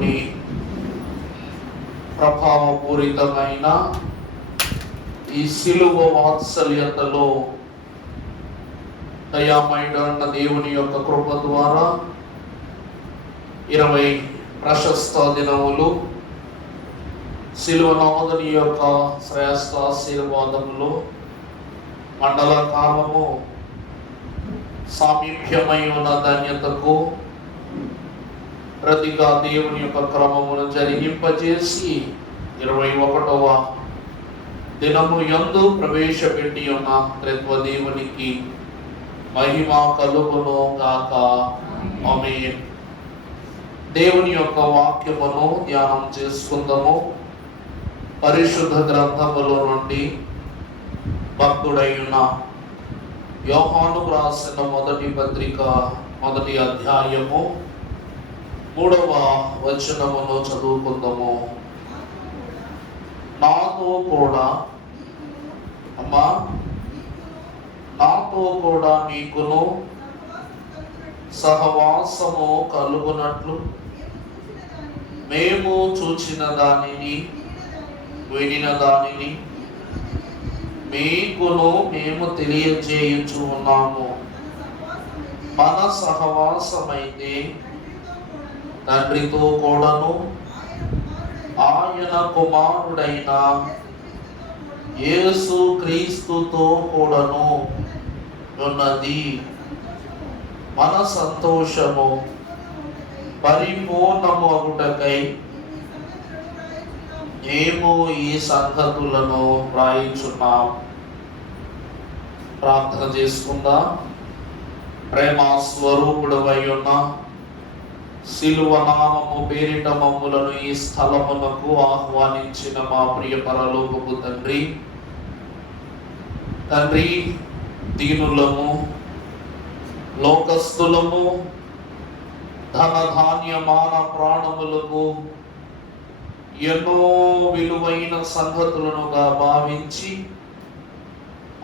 దేవుని ప్రభావపూరితమైన ఈ శిలువ వాత్సల్యతలో దయామయుడన్న దేవుని యొక్క కృప ద్వారా 20 ప్రశస్త దినములు శిలువనాథుని యొక్క శ్రేష్ఠ ఆశీర్వాదములు మండల కాలము సామీప్యమై ఉన్న ధన్యతకు ప్రతిగా దేవుని యొక్క క్రమమును జరిగింపజేసి 21వ దినము యందు ప్రవేశపెట్టి ఉన్న త్రిత్వ దేవునికి మహిమ కలుగును గాక. ఆమేన్. దేవుని యొక్క వాక్యమును ధ్యానం చేసుకుందాము. పరిశుద్ధ గ్రంథములో నుండి భక్తుడైన యోహాను రాసిన మొదటి పత్రిక 1వ అధ్యాయము 3వ వచనమును చదువుకుందాము. నాతో కూడా మీకును సహవాసము కలుగునట్లు మేము చూచిన దానిని వినిన దానిని మీకును మేము తెలియజేయుచు ఉన్నాము. మన సహవాసమైతే తండ్రితో కూడాను ఆయన కుమారుడైన యేసు క్రీస్తుతో కూడాను ఉన్నది. మన సంతోషము పరిపూర్ణము అగుటకై మేము ఈ సంగతులను వ్రాయించున్నాం. ప్రార్థన చేసుకుందాం. ప్రేమ స్వరూపుడవై ఉన్న శిలువ నామము పేరిట మమ్ములను ఈ స్థలమునకు ఆహ్వానించిన మా ప్రియ పరలోకపు తండ్రి, దీనులము, లోకస్తులము, ధనధాన్యమాన ప్రాణములకు ఎన్నో విలువైన సంగతులనుగా భావించి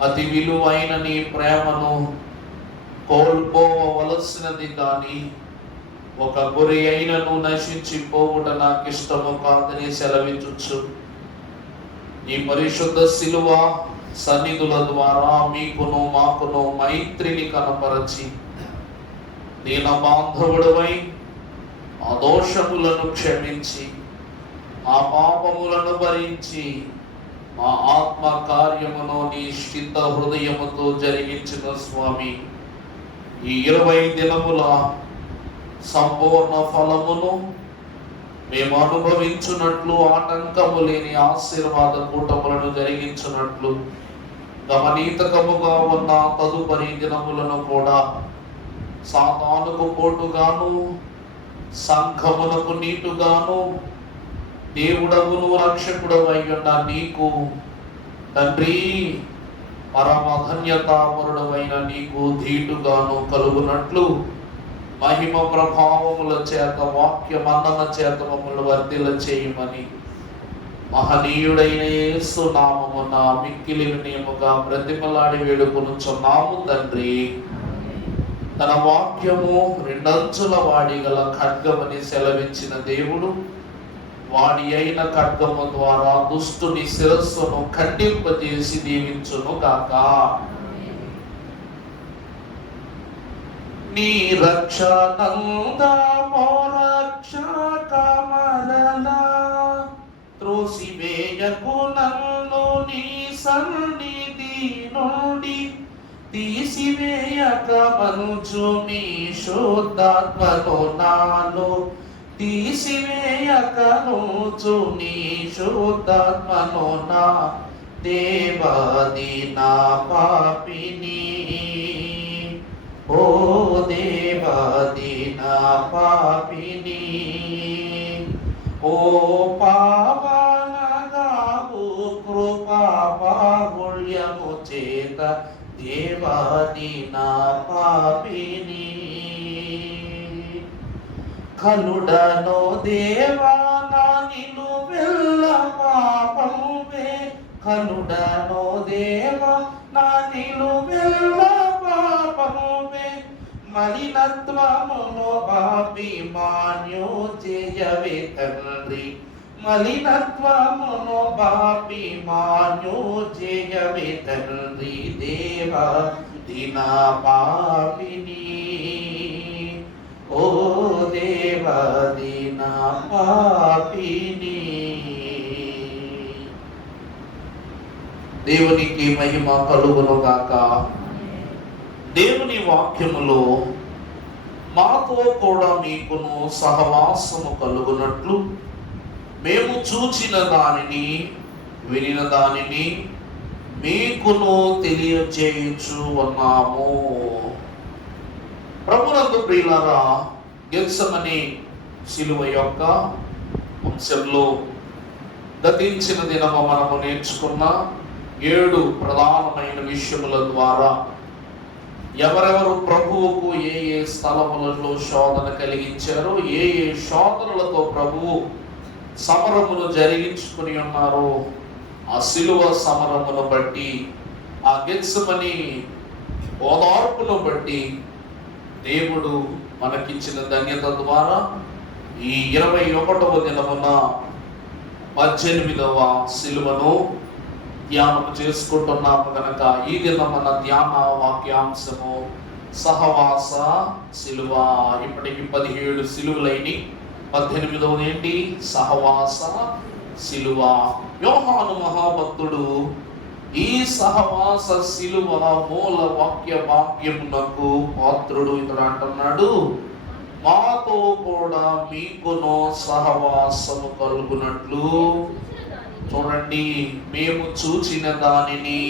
అతి విలువైన నీ ప్రేమను కోల్పోవలసినది కానీ ఒక గొర్రె అయినను నశించిపోవుట నాకు ఇష్టము కాదని సెలవించు. ఈ పరిశుద్ధ శిలువ సన్నిధుల ద్వారా మీకును మాకును మైత్రిని కనపరచి దీన బాంధవుడవై ఆ దోషములను క్షమించి ఆ పాపములను భరించి మా ఆత్మ కార్యమును నీ శుద్ధ హృదయముతో జరిగించిన స్వామి, ఈ 20 దినముల సంపూర్ణ ఫలమును మేము అనుభవించున్నట్లు, ఆటంకము లేని ఆశీర్వాద కూటములను జరిగించున్నట్లు, గమనీతకముగా ఉన్న తదుపరి దినములను కూడా సాతానుకు పోటుగాను సంఘమునకు నీటుగాను దేవుడవును రక్షకుడవై ఉన్న నీకు తండ్రి పరమధన్యతాపరుడవైన నీకు ధీటుగాను కలుగునట్లు మహిమ ప్రభావముల చేత వాక్య మందన చేత మమ్మల్ని వర్ధిల్ల చేయమని మహనీయుడైన యేసు నామమున మిక్కిలి వినయముగా బ్రతిమలాడి వేడుకొనుచున్నాము తండ్రి. తన వాక్యము 2 అంచుల వాడి గల ఖడ్గమని సెలవించిన దేవుడు వాడి అయిన ఖడ్గము ద్వారా దుష్టుని శిరస్సును ఖండింపజేసి దీవించును గాక. నీ రక్షణందమో రక్షకమరలా త్రోసివేయకు నన్ను నీ సన్నిధి నుండి తీసివేయక మంచు నీ శుద్ధాత్మను నాలో తీసివేయక నుంచు నీ శుద్ధాత్మను నా దేవాది నా పాపిని. ఓ దేవాది నా పాపిని, ఓ పావనగావు కృపా బాహుళ్యము చేత దేవాది నా పాపిని. కలుడనో దేవా నా నిలువెల్ల పాపమువే, కలుడనో దేవా నా నిలువెల్ల పాపమువే, మలినత్వమును అభిమాన్యు చేయ చేయవే తండ్రి, మలినత్వమును పాపి మాన్యు చేయవే తండ్రి, దేవా దిన పాపిని, ఓ దేవా దిన పాపిని. దేవునికి మహిమ కలుగును గాక. దేవుని వాక్యములో మాతో కూడా మీకును సహవాసము కలుగునట్లు మేము చూచిన దానిని వినిన దానిని మీకును తెలియజేయచ్చు ఉన్నాము. ప్రభునందు ప్రియులారా, గెత్సెమనీ శిలువ యొక్క అంశంలో గతించిన దినము మనము నేర్చుకున్న 7 ప్రధానమైన విషయముల ద్వారా ఎవరెవరు ప్రభువుకు ఏ ఏ స్థలములలో శోధన కలిగించారో, ఏ ఏ శోధనలతో ప్రభువు సమరమును జరిగించుకుని ఉన్నారో, ఆ శిలువ సమరమును బట్టి, ఆ గెత్సెమనీ ఓదార్పును బట్టి దేవుడు మనకిచ్చిన ధన్యత ద్వారా ఈ 21వ దినమున 18వ శిలువను ధ్యానం చేసుకుంటున్నాము కనుక ఈ దినం మన ధ్యాన వాక్యాంశము సహవాస శిలువ. ఇప్పటికి 17 శిలువలైన 18వది ఏంటి? సహవాస శిలువ. యోహాను మహాభక్తుడు ఈ సహవాస శిలువ మూల వాక్యమునకు పాత్రుడు. ఇతడు అంటున్నాడు, మాతో కూడా మీకును సహవాసము కలుగునట్లు. చూడండి, మేము చూచిన దానిని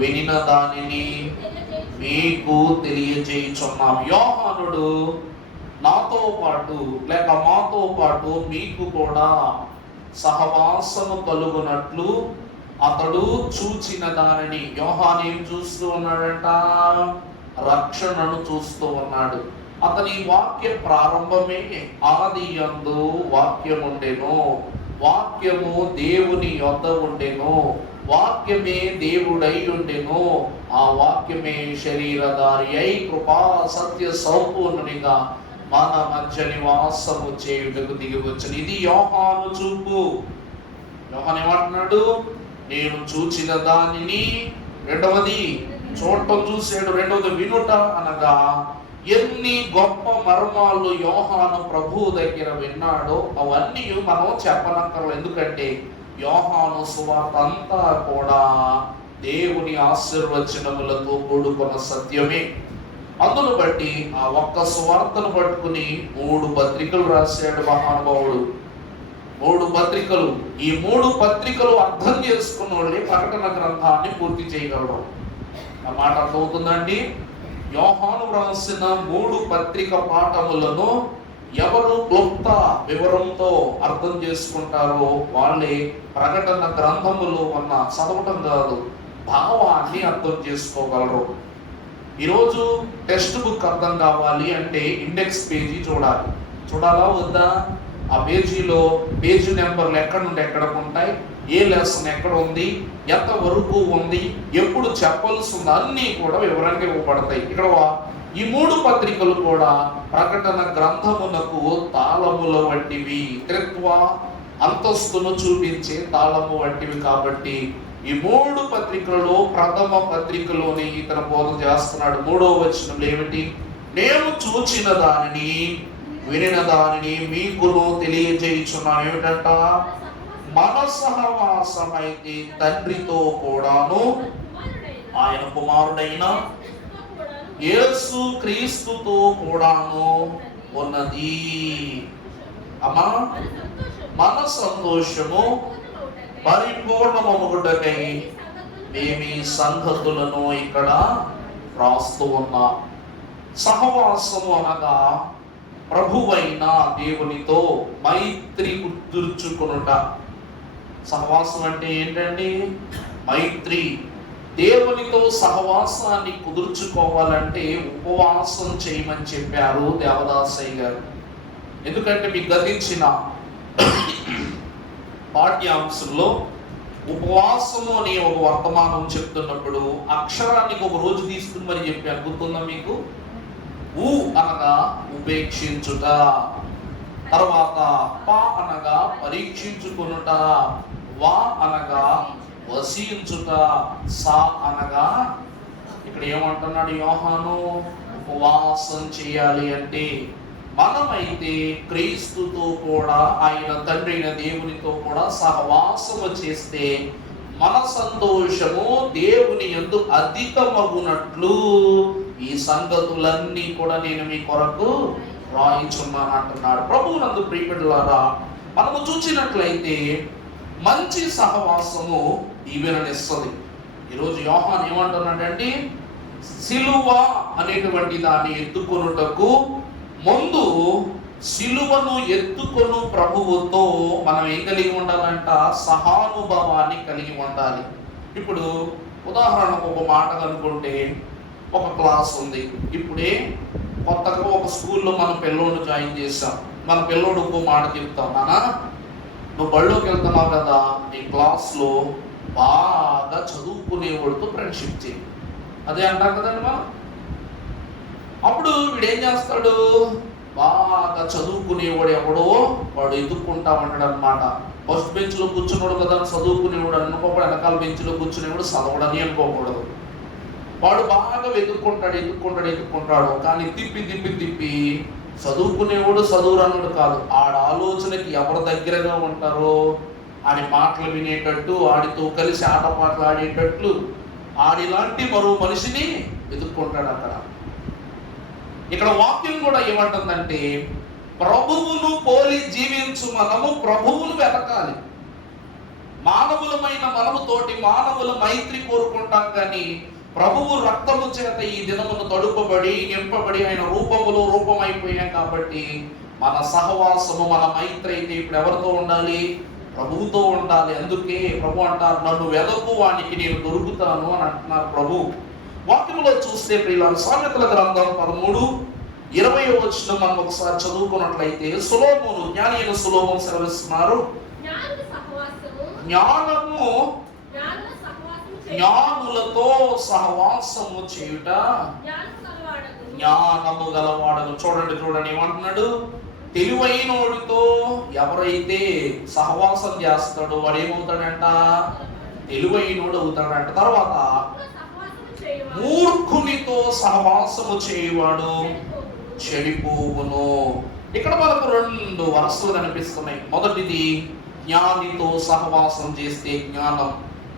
వినిన దానిని మీకు తెలియజేయుచున్నాం. యోహానుడు నాతో పాటు లేక మాతో పాటు మీకు కూడా సహవాసము కలుగునట్లు అతడు చూచిన దానిని. యోహాను ఏం చూస్తూ ఉన్నాడంట? రక్షణను చూస్తూ ఉన్నాడు. అతని వాక్య ప్రారంభమే ఆది యందు వాక్యముండెను, వాక్యము దేవుని యొద్ద ఉండెను, వాక్యమే దేవుడై ఉండెను, ఆ వాక్యమే శరీరధారి అయి కృపా సత్య సంపూర్ణునిగా మన మధ్య నివాసము చేయుటకు దిగి వచ్చును. ఇది యోహాను చూపు. యోహాను ఏమంటున్నాడు? నేను చూచిన దానిని, రెండవది చూడటం చూసాడు, రెండవది వినుట అనగా ఎన్ని గొప్ప మర్మాలు యోహాను ప్రభువు దగ్గర విన్నాడో అవన్నీ మనం చెప్పనక్కర్లేదు. ఎందుకంటే యోహాను సువార్త అంతా కూడా దేవుని ఆశీర్వచనములతో కూడుకున్న సత్యమే. అందును బట్టి ఆ ఒక్క సువార్తను పట్టుకుని 3 పత్రికలు రాశాడు మహానుభావుడు. 3 పత్రికలు. ఈ 3 పత్రికలు అర్థం చేసుకున్న వాళ్ళే ప్రకటన గ్రంథాన్ని పూర్తి చేయగలరు. ఆ మాట అర్థమవుతుందండి? యోహాను రాసిన 3 పత్రిక పాఠములను ఎవరు క్లుప్త వివరంతో అర్థం చేసుకుంటారో వాళ్ళే ప్రకటన గ్రంథములో ఉన్న చదవటం కాదు, భావాన్ని అర్థం చేసుకోగలరు. ఈరోజు టెక్స్ట్ బుక్ అర్థం కావాలి అంటే ఇండెక్స్ పేజీ చూడాలా వద్దా? ఆ పేజీలో పేజీ నెంబర్లు ఎక్కడ నుండి ఎక్కడికి ఉంటాయి, ఏ లెసన్ ఎక్కడ ఉంది, ఎంత వరకు ఉంది, ఎప్పుడు చెప్పాల్సి ఉంది, అన్నీ కూడా వివరంగా ఇవ్వబడతాయి. ఇక్కడ ఈ 3 పత్రికలు కూడా ప్రకటన గ్రంథమునకు తాళముల వంటివి, త్రిత్వ అంతస్తును చూపించే తాళము వంటివి. కాబట్టి ఈ 3 పత్రికలలో ప్రథమ పత్రికలోని ఇతను బోధ చేస్తున్నాడు. 3వ వచనంలో ఏమిటి? నేను చూచిన దానిని వినిన దానిని మీకును తెలియజేయుచున్నాను. ఏమిటంట? మన సహవాసమైతే తండ్రితో కూడాను ఆయన కుమారుడైన యేసు క్రీస్తుతో కూడాను ఉన్నది. అమ్మా, మన సంతోషము పరిపూర్ణమగుటకై మేమీ సంగతులను ఇక్కడ రాస్తూ ఉన్నాం. సహవాసము అనగా ప్రభువైన దేవునితో మైత్రి కుదుర్చుకొనుట. సహవాసం అంటే ఏంటండి? మైత్రి. దేవునితో సహవాసాన్ని కుదుర్చుకోవాలంటే ఉపవాసం చేయమని చెప్పారు దేవదాసయ్య గారు. ఎందుకంటే మీకు గతించిన పాఠ్యాంశంలో ఉపవాసము అనే ఒక వర్తమానం చెప్తున్నప్పుడు అక్షరానికి ఒక రోజు తీసుకుని మరి చెప్పాను. గుర్తుందా మీకు? అనగా ఉపేక్షించుట. తర్వాత ప అనగా పరీక్షించుకొనుట, వా అనగా వసించుట, సా అనగా ఇక్కడ ఏమంటున్నాడు యోహాను? ఉపవాసం చేయాలి. అంటే మనమైతే క్రీస్తుతో కూడా, ఆయన తండ్రి అయిన దేవునితో కూడా సహవాసము చేస్తే మన సంతోషము దేవుని యందు అధికమగునట్లు ఈ సంగతులన్నీ కూడా నేను మీ కొరకు రాయించున్నాను అంటున్నాడు. ప్రభువునందు ప్రియబిడ్డలారా, మనము చూసినట్లయితే మంచి సహవాసము దీవెననిస్తుంది. ఈరోజు యోహాను ఏమంటున్నాడండి? సిలువ అనేటువంటి దాన్ని ఎత్తుకొనుటకు ముందు సిలువను ఎత్తుకొను ప్రభువుతో మనం ఏం కలిగి ఉండాలంట? సహానుభవాన్ని కలిగి ఉండాలి. ఇప్పుడు ఉదాహరణకు ఒక మాట అనుకుంటే, ఒక క్లాస్ ఉంది. ఇప్పుడే కొత్తగా ఒక స్కూల్లో మన పిల్లోడు జాయిన్ చేస్తాం. మన పిల్లోడు ఒక మాట చెప్తాం, నాన్న నువ్వు బళ్ళోకి వెళ్తున్నావు కదా, నీ క్లాస్లో బాగా చదువుకునేవాడితో ఫ్రెండ్షిప్ చేయి, అదే అంటాం కదండి మనం. అప్పుడు వీడేం చేస్తాడు? బాగా చదువుకునేవాడు ఎవడో వాడు ఎదుక్కుంటా ఉంటాడు అనమాట. ఫస్ట్ బెంచ్లో కూర్చున్నాడు కదా చదువుకునేవాడు అనుకోకూడదు, వెనకాల బెంచ్లో కూర్చునేవాడు చదవడని అనుకోకూడదు. వాడు బాగా ఎదుక్కుంటాడు. కానీ తిప్పి చదువుకునేవాడు చదువురానుడు కాదు. ఆడ ఆలోచనకి ఎవరి దగ్గరగా ఉంటారో ఆడి మాటలు వినేటట్టు, ఆడితో కలిసి ఆటపాటలు ఆడేటట్లు ఆడిలాంటి మరో మనిషిని వెతుక్కుంటాడు అక్కడ. ఇక్కడ వాక్యం కూడా ఏమంటుందంటే, ప్రభువును పోలి జీవించు మనము ప్రభువును వెతకాలి. మానవులమైన మనము తోటి మానవుల మైత్రి కోరుకుంటాం, కానీ ప్రభువు రక్తము చేత ఈ దినమును తడుపబడి నింపబడి ఆయన రూపములో రూపమైపోయాం కాబట్టి మన సహవాసము, మన మైత్రి అయితే ఇప్పుడు ఎవరితో ఉండాలి? ప్రభువుతో ఉండాలి. అందుకే ప్రభు అంటారు, నన్ను వెదకు వానికి నేను దొరుకుతాను అని అంటున్నారు ప్రభు. వాక్యంలో చూస్తే ప్రియులారా, సామెతల గ్రంథం 13:20 మనం ఒకసారి చదువుకున్నట్లయితే సొలొమోను, జ్ఞాని అయిన సొలొమోను సెలవిస్తున్నారు, జ్ఞానులతో సహవాసము చేయుట జ్ఞానము గలవాడను. చూడండి ఏమంటున్నాడు? తెలివైనోడితో ఎవరైతే సహవాసం చేస్తాడో వాడు ఏమవుతాడంట? తెలివైనోడు అవుతాడంట. తర్వాత మూర్ఖునితో సహవాసము చేయువాడు చెడిపోవును. ఇక్కడ మనకు 2 వరుసలు కనిపిస్తున్నాయి. మొదటిది, జ్ఞానితో సహవాసం చేస్తే జ్ఞానం,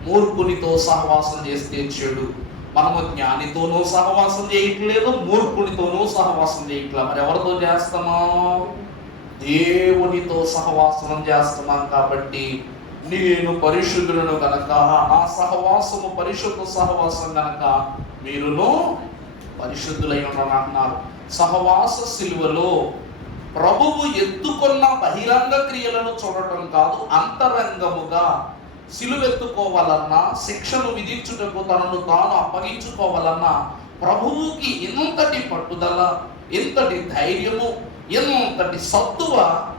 మూర్ఖునితో సహవాసం చేస్తే చెడు. మనము జ్ఞానితోనూ సహవాసం చేయట్లేదు, మూర్ఖునితోనూ సహవాసం చేయట్లేదు. మరి ఎవరితో చేస్తామో? దేవునితో సహవాసం చేస్తున్నాం. కాబట్టి నేను పరిశుద్ధులను గనక, నా సహవాసము పరిశుద్ధ సహవాసం గనక మీరును పరిశుద్ధులై ఉన్నాను అన్నారు. సహవాస సిలువలో ప్రభువు ఎత్తుకున్న బహిరంగ క్రియలను చూడటం కాదు, అంతరంగముగా సిలువెత్తుకోవాలన్నా, శిక్షను విధించుటకు తనను తాను అప్పగించుకోవాలన్నా ప్రభువుకి ఇంతటి పట్టుదల, ఇంతటి ధైర్యము, ఇంతటి సత్తువ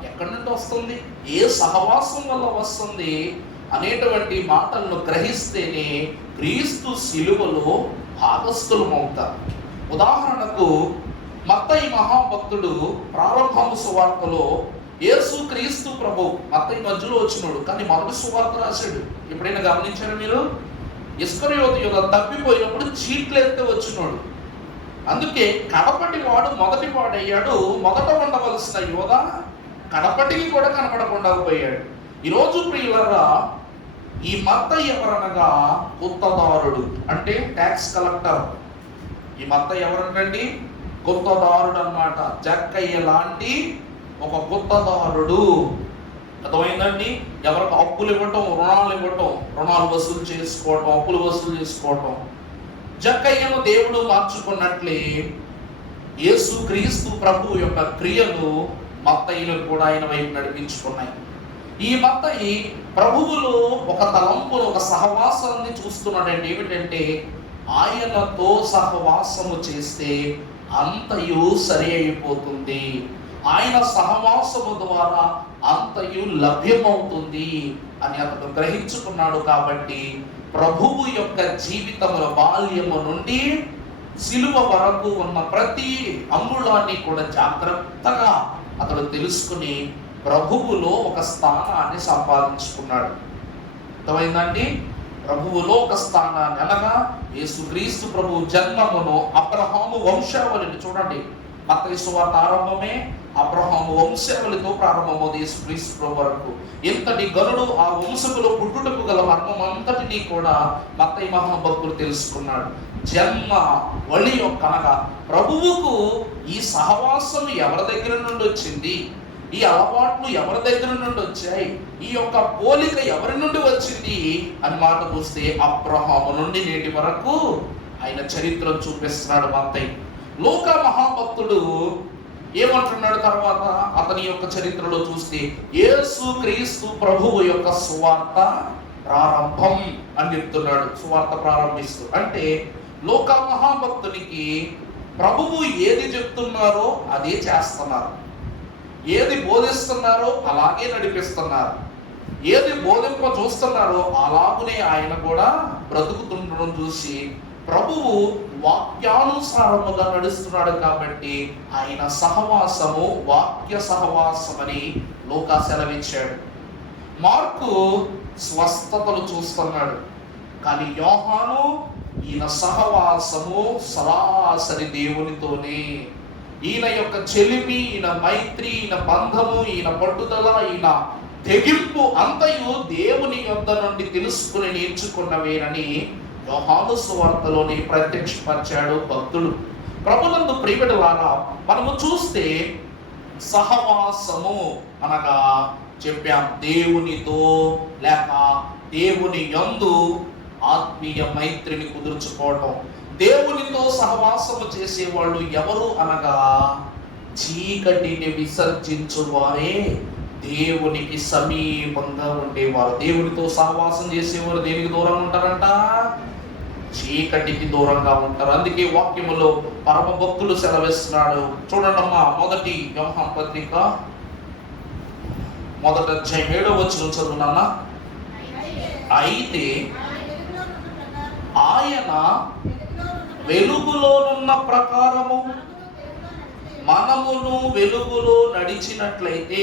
ఎక్కడి నుండి వస్తుంది? ఏ సహవాసం వల్ల వస్తుంది అనేటువంటి మాటలను గ్రహిస్తేనే క్రీస్తు సిలువలో భాగస్థులమవుతారు. ఉదాహరణకు మత్తయి మహాభక్తుడు ప్రారంభము సువార్తలో యేసు క్రీస్తు ప్రభు మత్తయి మధ్యలో వచ్చినాడు, కానీ మొదటి సువార్త రాశాడు. ఎప్పుడైనా గమనించారా మీరు? ఇస్కరియోతు యోధ తప్పిపోయినప్పుడు చీట్లు ఎత్తే వచ్చినాడు. అందుకే కడపటి వాడు మొదటి వాడయ్యాడు. మొదట ఉండవలసిన యోధ కడపటికి కూడా కనపడకుండా పోయాడు. ఈరోజు ప్రియులారా, ఈ మత్తయి ఎవరనగా గుత్తదారుడు, అంటే ట్యాక్స్ కలెక్టర్. ఈ మత్తయి ఎవరంటండి? గుత్తదారుడు అన్నమాట. జక్కయ్య లాంటి ఒక గుత్తదారుడు. అర్థమైందండి? ఎవరికి అప్పులు ఇవ్వటం, రుణాలు ఇవ్వటం, రుణాలు వసూలు చేసుకోవటం, అప్పులు వసూలు చేసుకోవటం. జక్కయ్యను దేవుడు మార్చుకున్నట్లే యేసు క్రీస్తు ప్రభు యొక్క క్రియలు మత్తయిను కూడా ఆయన వైపు నడిపించుకున్నాయి. ఈ మత్తయి ప్రభువులో ఒక తలంపును, ఒక సహవాసాన్ని చూస్తున్నాడండి. ఏమిటంటే, ఆయనతో సహవాసము చేస్తే అంతయు సరి అయిపోతుంది, ఆయన సహవాసము ద్వారా అంతయు లభ్యమవుతుంది అని అతను గ్రహించుకున్నాడు. కాబట్టి ప్రభువు యొక్క జీవితముల బాల్యము నుండి సిలువ వరకు ఉన్న ప్రతి అంగుళాన్ని కూడా జాగ్రత్తగా అతడు తెలుసుకుని ప్రభువులో ఒక స్థానాన్ని సంపాదించుకున్నాడు. అర్థమైందండి? ప్రభువులో ఒక స్థానాన్ని అనగా యేసుక్రీస్తు ప్రభు జన్మమును అబ్రహాము వంశావళిని చూడండి. మత్తయి సువార్త ఆరంభమే అబ్రహాము వంశావళితో ప్రారంభమవుతుంది యేసుక్రీస్తు ప్రభు వరకు. ఇంతటి గనుడు ఆ వంశములో పుట్టుటకు గల మర్మం అంతటినీ కూడా మత్తయి మహాభక్తుడు తెలుసుకున్నాడు. జన్మ వళి యొక్క అనగా ప్రభువుకు ఈ సహవాసం ఎవరి దగ్గర నుండి వచ్చింది, ఈ అలవాట్లు ఎవరి దగ్గర నుండి వచ్చాయి, ఈ యొక్క పోలిక ఎవరి నుండి వచ్చింది అని మాట చూస్తే అబ్రహాము నుండి నేటి వరకు ఆయన చరిత్రను చూపిస్తున్నాడు మత్తయి. లూకా మహాభక్తుడు ఏమంటున్నాడు తర్వాత అతని యొక్క చరిత్రలో చూస్తే యేసు క్రీస్తు ప్రభువు యొక్క సువార్త ప్రారంభం అని చెప్తున్నాడు. సువార్త ప్రారంభిస్తూ అంటే లూకా మహాభక్తునికి ప్రభువు ఏది చెప్తున్నారో అదే చేస్తున్నారు, ఏది బోధిస్తున్నారో అలాగే నడిపిస్తున్నారు, ఏది బోధింప చూస్తున్నారో అలాగనే ఆయన కూడా బ్రతుకుతుండడం చూసి ప్రభువు వాక్యానుసారముగా నడుస్తున్నాడు కాబట్టి ఆయన సహవాసము వాక్య సహవాసమని లూకా సెలవిచ్చాడు. మార్కు స్వస్థతలు చూస్తున్నాడు, కానీ యోహాను ఈయన సహవాసము సరాసరి దేవునితోనే. ఈయన యొక్క చెలిమి, ఈయన మైత్రి, ఈయన బంధము, ఈయన పట్టుదల, ఈయన తెగింపు అంతయు దేవుని యొద్ద నుండి తెలుసుకుని నేర్చుకున్నవేనని యోహాను సువార్తలోని ప్రత్యక్షపరిచాడు భక్తుడు. ప్రభునందు ప్రియబిడ్డలారా, మనము చూస్తే సహవాసము అనగా చెప్పాం దేవునితో లేక దేవుని యందు ఆత్మీయ మైత్రిని కుదుర్చుకోవటం. దేవునితో సహవాసము చేసేవాళ్ళు ఎవరు అనగా చీకటిని విసర్జించువారే దేవునికి సమీపంగా ఉండేవారు. దేవునితో సహవాసం చేసేవారు దేనికి దూరంగా ఉంటారంట? చీకటికి దూరంగా ఉంటారు. అందుకే వాక్యములో పరమ భక్తులు సెలవిస్తున్నాడు. చూడండమ్మా, మొదటి యోహాను పత్రిక 1వ అధ్యాయం 7వ వచనం చదువునన్న. అయితే ఆయన వెలుగులోనున్న ప్రకారము మనమును వెలుగులో నడిచినట్లయితే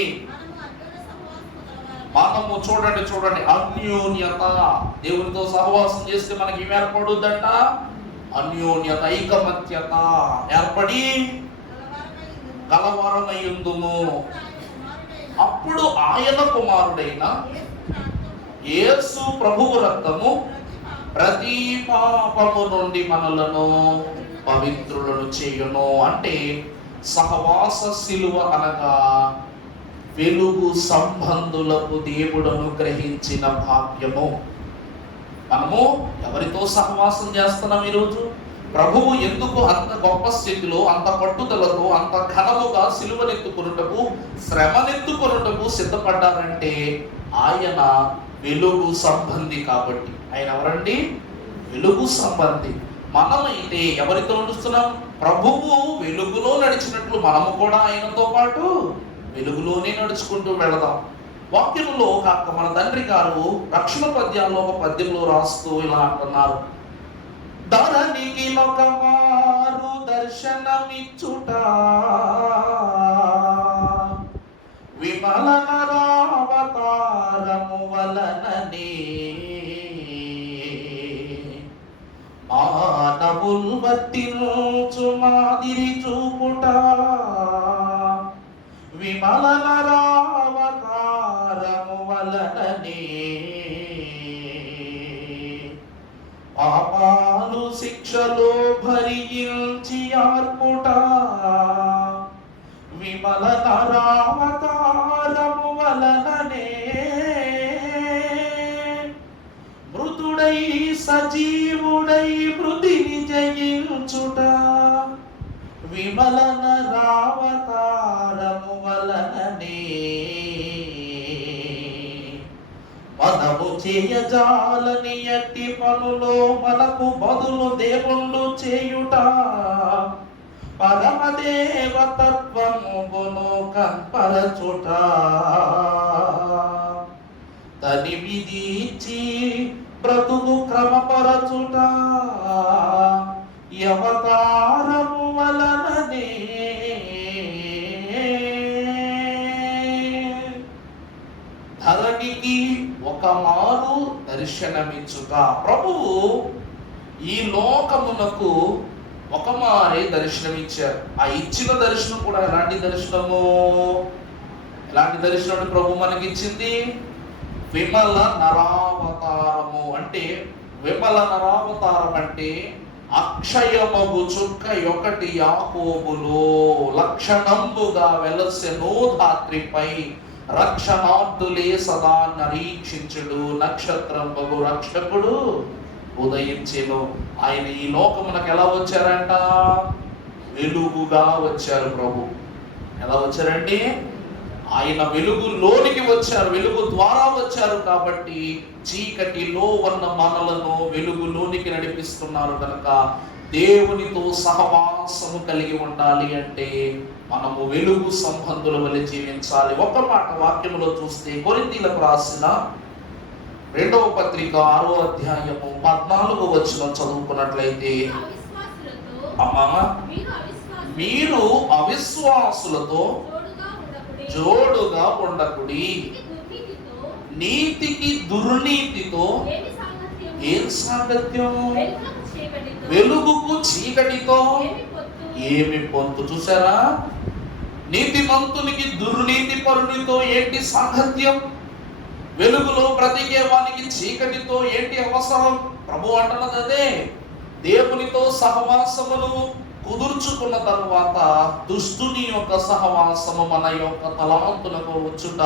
మనము చూడండి అన్యోన్యత. దేవునితో సహవాసం చేస్తే మనకి ఏం ఏర్పడుద్దంట? అన్యోన్యత, ఐకమత్యత ఏర్పడి కలవరమయ్యుందుము. అప్పుడు ఆయన కుమారుడైన యేసు ప్రభువు రక్తము ప్రతి పాపము నుండి మనలను పవిత్రులను చేయును. అంటే సహవాస శిలువ అనగా వెలుగు సంబంధులకు దేవుడు అనుగ్రహించిన భాగ్యము. మనము ఎవరితో సహవాసం చేస్తున్నాం ఈరోజు? ప్రభువు ఎందుకు అంత గొప్ప స్థితిలో, అంత పట్టుదలతో, అంత ఘనముగా సిలువనెత్తుకొనుటకు, శ్రమనెత్తుకొనుటకు సిద్ధపడ్డారంటే ఆయన వెలుగు సంబంధి కాబట్టి. ఆయన ఎవరండి? వెలుగు సంబంధి. మనమైతే ఎవరితో నడుస్తున్నాం? ప్రభువు వెలుగులో నడిచినట్లు మనము కూడా ఆయనతో పాటు వెలుగులోనే నడుచుకుంటూ వెళదాం. వాక్యంలో కాక మన తండ్రి గారు రక్షణ పద్యాల్లో ఒక పద్యంలో రాస్తూ ఇలా అంటున్నారు: ధరణికి ఒకమారు దర్శనమిచ్చుట విమల నరావతారము వలననే మానవుల్ వర్తించు మాదిరి చూపుట విమల నరావతారము వలననే పాపాలు శిక్షలో భరించి ఆర్పుట విమల నరావతారము వలననే మృతుడై సజీవుడై మృతిని జయించుట విమల నరావతారము వలననే మనము చేయజాలని ఎట్టి పనులో మనకు బదులు దేవుళ్ళు చేయుట పరమదేవతత్వమును కనపరచుట తని విధించి బ్రతుకు క్రమపరచుట అవతారము వలననే ధరణికి ఒక మారు దర్శనమిచ్చుట. ప్రభువు ఈ లోకమునకు ఒక మారే దర్శనమిచ్చారు. ఆ ఇచ్చిన దర్శనం కూడా ఎలాంటి దర్శనము? ఎలాంటి దర్శనం ప్రభు మనకి ఇచ్చింది? విమల నరావతారము. అంటే విమల నరావతారం అంటే అక్షయమగు చుక్క ఒకటి యాకోబులో లక్షణంబుగా వెలసెను ధాత్రిపై రక్షణార్థులే సదా నిరీక్షించుడు నక్షత్రంబగు రక్షకుడు ఉదయించెను. ఆయన ఈ లోకమునకు ఎలా వచ్చారంట? వెలుగుగా వచ్చారు. ప్రభు ఎలా వచ్చారండి? ఆయన వెలుగులోనికి వచ్చారు, వెలుగు ద్వారా వచ్చారు. కాబట్టి చీకటిలో ఉన్న మనలను వెలుగులోనికి నడిపిస్తున్నారు. కనుక దేవునితో సహవాసము కలిగి ఉండాలి అంటే మనము వెలుగు సంబంధుల వలె జీవించాలి. ఒక మాట వాక్యములో చూస్తే కొరింథీయులకు రాసిన 2వ పత్రిక 6వ అధ్యాయము 14వ వచనం చదువుకున్నట్లయితే, అమ్మా మీరు అవిశ్వాసులతో జోడుగా ఉండకుడి, నీతికి దుర్నీతితో ఏం సాంగత్యం? వెలుగుకు చీకటితో ఏమి పొందు? చూసారా? నీతిమంతునికి దుర్నీతి పరునితో ఏంటి సాంగత్యం? వెలుగులో బ్రతికే వానికి చీకటితో ఏంటి అవసరం? ప్రభు అంటున్నది అదే. దేవునితో సహవాసమును కుదుర్చుకున్న తరువాత దుష్టుని యొక్క సహవాసము మన యొక్క తలాంతులకు వచ్చుట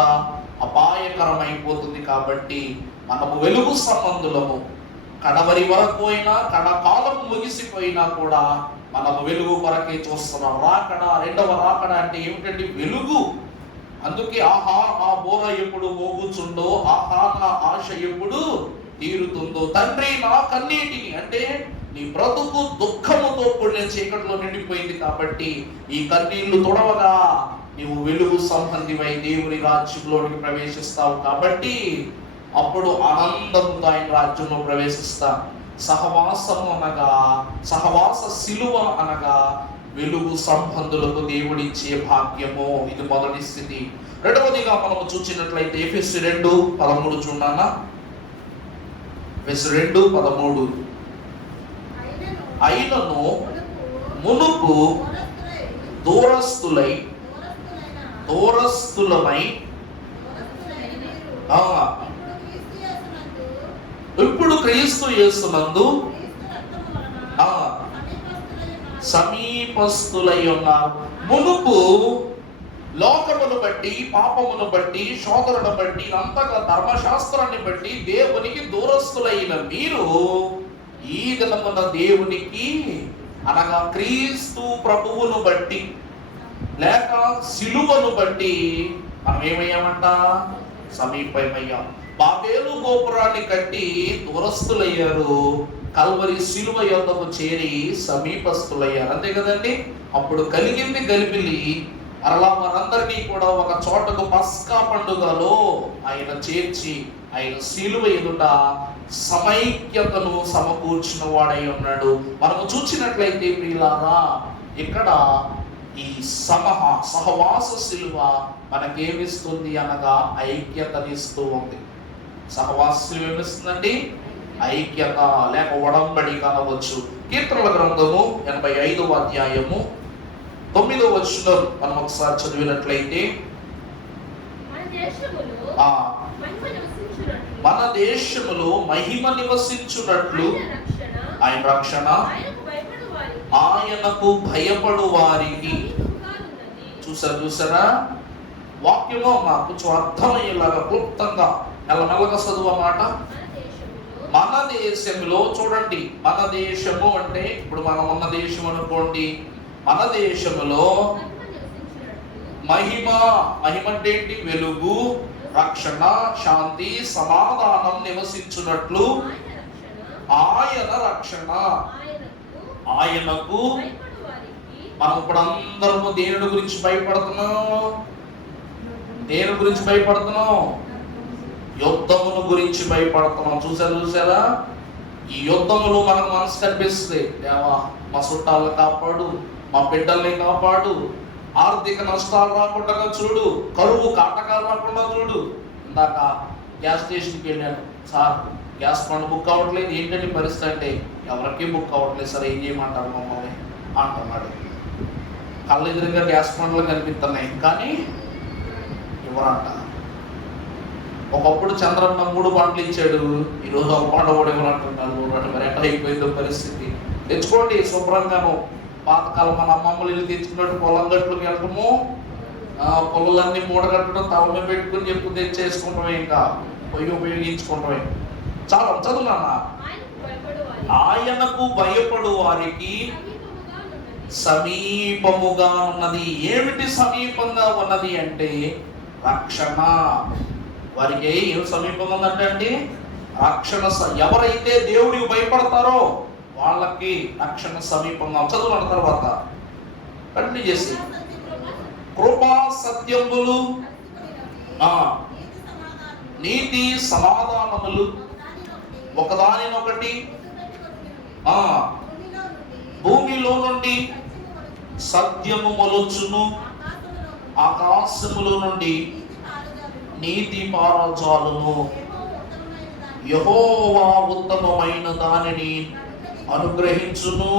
అపాయకరమైపోతుంది. కాబట్టి మనము వెలుగు సంబంధులము. కడవరి వరకు అయినా, కడకాలం ముగిసిపోయినా కూడా మనము వెలుగు కొరకే చూస్తున్నాం. రాకడ, రెండవ రాకడ అంటే ఏమిటండి? వెలుగు. అందుకే ఆహా ఆ బోర ఎప్పుడు మోగుచుండో, ఆహా నా ఆశ ఎప్పుడు తీరుతుందో. తండ్రి నా కన్నీటిని, అంటే నీ బ్రతుకు దుఃఖముతో కూడిన చీకటిలో నిండిపోయింది. కాబట్టి ఈ కన్నీళ్లు తొడవగా నీవు వెలుగు సంబంధివై దేవుని రాజ్యంలోనికి ప్రవేశిస్తావు. కాబట్టి అప్పుడు ఆనందంతో ఆయన రాజ్యంలో ప్రవేశిస్తా. సహవాసము అనగా, సహవాస సిలువ అనగా వెలుగు సంబంధులకు దేవుడిచ్చే భాగ్యము. ఇది మొదటి స్థితి. రెండవదిగా మనము చూసినట్లయితే ఎఫెసు 2:13 చూడన్నా. ఎఫెసు 2:13, అయినను మునుపు దూరస్తులమై ఇప్పుడు క్రీస్తు యేసునందు సమీపస్తులై ఉన్నారు. మునుపు లోకమును బట్టి, పాపమును బట్టి, శోధనను బట్టి, అంతగా ధర్మశాస్త్రాన్ని బట్టి దేవునికి దూరస్తులైన మీరు ఈ దినమున దేవునికి అనగా క్రీస్తు ప్రభువును బట్టి లేక సిలువను బట్టి మనం ఏమయ్యామంట? సమీపమయ్యాం. బాబేలు గోపురాన్ని కట్టి దూరస్తులయ్యారు, కల్వరి సిలువ యొద్దకు చేరి సమీపస్తులయ్యారు. అంతే కదండి? అప్పుడు కలిగింది గలిబిలి. అలా మనందరినీ కూడా ఒక చోటకు పస్కా పండుగలో ఆయన చేర్చి ఆయన సిలువ ఎదుట సమైక్యతను సమకూర్చిన వాడై ఉన్నాడు. మనము చూసినట్లయితే ప్రియులారా, ఇక్కడ ఈ సహవాస సిలువ మనకేమిస్తుంది అనగా ఐక్యతనిస్తూ ఉంది. సహవాస సిలువ ఏమిస్తుందండి? ఐక్యత లేక ఒడంబడిక అనవచ్చు. కీర్తనల గ్రంథము 85వ అధ్యాయము 9వ వచనం మనం ఒకసారి చదివినట్లయితే, మన దేశములో మహిమ నివసించున్నట్లు ఆయన రక్షణ ఆయనకు భయపడు వారికి. చూసారా? వాక్యంలో నాకు కొంచెం అర్థమయ్యేలాగా క్లుప్తంగా మెల్లమెల్లగా చదువు మాట. మన దేశంలో చూడండి, మన దేశము అంటే ఇప్పుడు మనం ఉన్న దేశం అనుకోండి. మన దేశములో మహిమ అంటే ఏంటి? వెలుగు, రక్షణ, శాంతి, సమాధానం నివసించున్నట్లు ఆయన రక్షణ ఆయనకు. మనం ఇప్పుడు అందరము దేని గురించి భయపడుతున్నాం? దేని గురించి భయపడుతున్నాం? యుద్ధమును గురించి భయపడుతున్నాం. చూసారా? ఈ యుద్ధములో మనకు మనసు కనిపిస్తుంది, దేవా మా చుట్టాలను కాపాడు, మా బిడ్డల్ని కాపాడు, ఆర్థిక నష్టాలు రాకుండా చూడు, కరువు కాటకాలు రాకుండా చూడు, ఇందాక గ్యాస్ స్టేషన్కి వెళ్ళాను, సార్ గ్యాస్ బండ్ బుక్ అవ్వట్లేదు, ఏంటంటే పరిస్థితి అంటే ఎవరికి బుక్ అవ్వట్లేదు సార్, ఏం చేయమంటారు మమ్మల్ని అంటున్నాడు. కళ్ళ ఎదురుగా గ్యాస్ బండ్లు కనిపిస్తున్నాయి కానీ ఇవ్వరంట. ఒకప్పుడు చంద్రన్న 3 బండ్లు ఇచ్చాడు, ఈరోజు ఒక బండ కూడా ఇవ్వనంటున్నాడు. మరి ఎట్లా అయిపోయిందో పరిస్థితి. తెచ్చుకోండి శుభ్రంగాను, పాతకాలం మన అమ్మమ్మలు ఇల్లు తెచ్చుకున్నట్టు పొలం గట్లోకి వెళ్ళటము, పొలాలన్నీ మూడగట్టడం, తల మీద పెట్టుకుని చెప్పు తెచ్చేసుకుంటామే, ఇంకా పొయ్యి ఉపయోగించుకుంటామే. చాలా చదువులన్న. ఆయనకు భయపడు వారికి సమీపముగా ఉన్నది. ఏమిటి సమీపంగా ఉన్నది అంటే రక్షణ. వారికి ఏం సమీపంగా ఉందంటే అండి రక్షణ. ఎవరైతే దేవుడికి భయపడతారో వాళ్ళకి రక్షణ సమీపంగా. చదువుల తర్వాత కంటిన్యూ చేసి కృపా సత్యములు నీతి సమాధానములు ఒకదానినొకటి భూమిలో నుండి సత్యము మొలచును, ఆకాశములో నుండి నీతి పారజాలును. యెహోవా ఉత్తమమైన దానిని అనుగ్రహించును,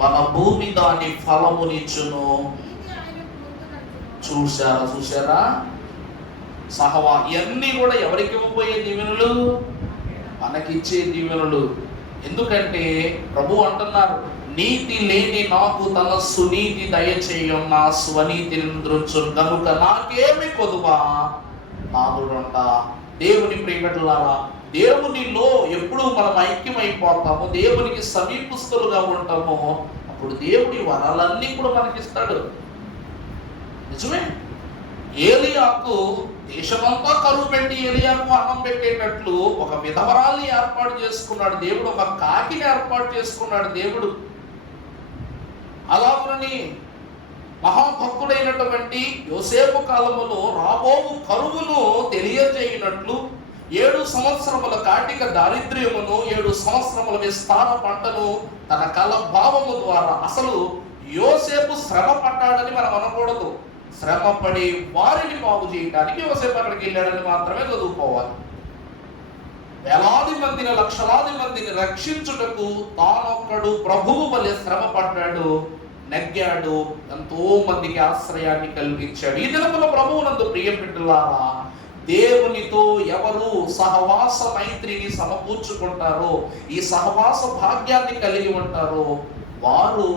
మన భూమి దాని ఫలమునిచ్చును. చూసారా సహవా. ఇవన్నీ కూడా ఎవరికి ఇవ్వబోయే దీవెనలు? మనకిచ్చే దీవెనలు. ఎందుకంటే ప్రభు అంటున్నారు, నీతి లేని నాకు తన సునీతి దయచేయం, నా స్వనీతిని దృంచు, కనుక నాకేమి కొదువా నాదుడంట. దేవుని ప్రియబిడ్డలారా, దేవునిలో ఎప్పుడు మనం ఐక్యమైపోతామో, దేవునికి సమీపస్తులుగా ఉంటామో, అప్పుడు దేవుడి వరాలన్నీ కూడా మనకిస్తాడు. నిజమే. ఏలియాకు దేశమంతా కరువు పెట్టి ఏలియాకు అన్నం పెట్టేటట్లు ఒక విధవరాల్ని ఏర్పాటు చేసుకున్నాడు దేవుడు, ఒక కాకిని ఏర్పాటు చేసుకున్నాడు దేవుడు. అలాగని మహాభక్తుడైనటువంటి యోసేపు కాలములో రాబోవు కరువును తెలియజేయనట్లు 7 సంవత్సరముల కాటిక దారిద్ర్యమును 7 సంవత్సరముల విస్తార పంటను తన కల భావము ద్వారా. అసలు యోసేపు శ్రమ పడ్డాడని మనం అనకూడదు, శ్రమపడి వారిని బాగు చేయడానికి యోసేపు అక్కడికి వెళ్ళాడని మాత్రమే చదువుకోవాలి. వేలాది మందిని, లక్షలాది మందిని రక్షించుటకు తానొక్కడు ప్రభువు వలె శ్రమ పడ్డాడు, నెగ్గాడు, ఎంతో మందికి ఆశ్రయాన్ని కల్పించాడు. ఈ దినముల ప్రభువునందు ప్రియబిడ్డలారా, దేవునితో ఎవరు సహవాస మైత్రిని సమకూర్చుకుంటారో, ఈ సహవాస భాగ్యాన్ని కలిగి ఉంటారో, వారు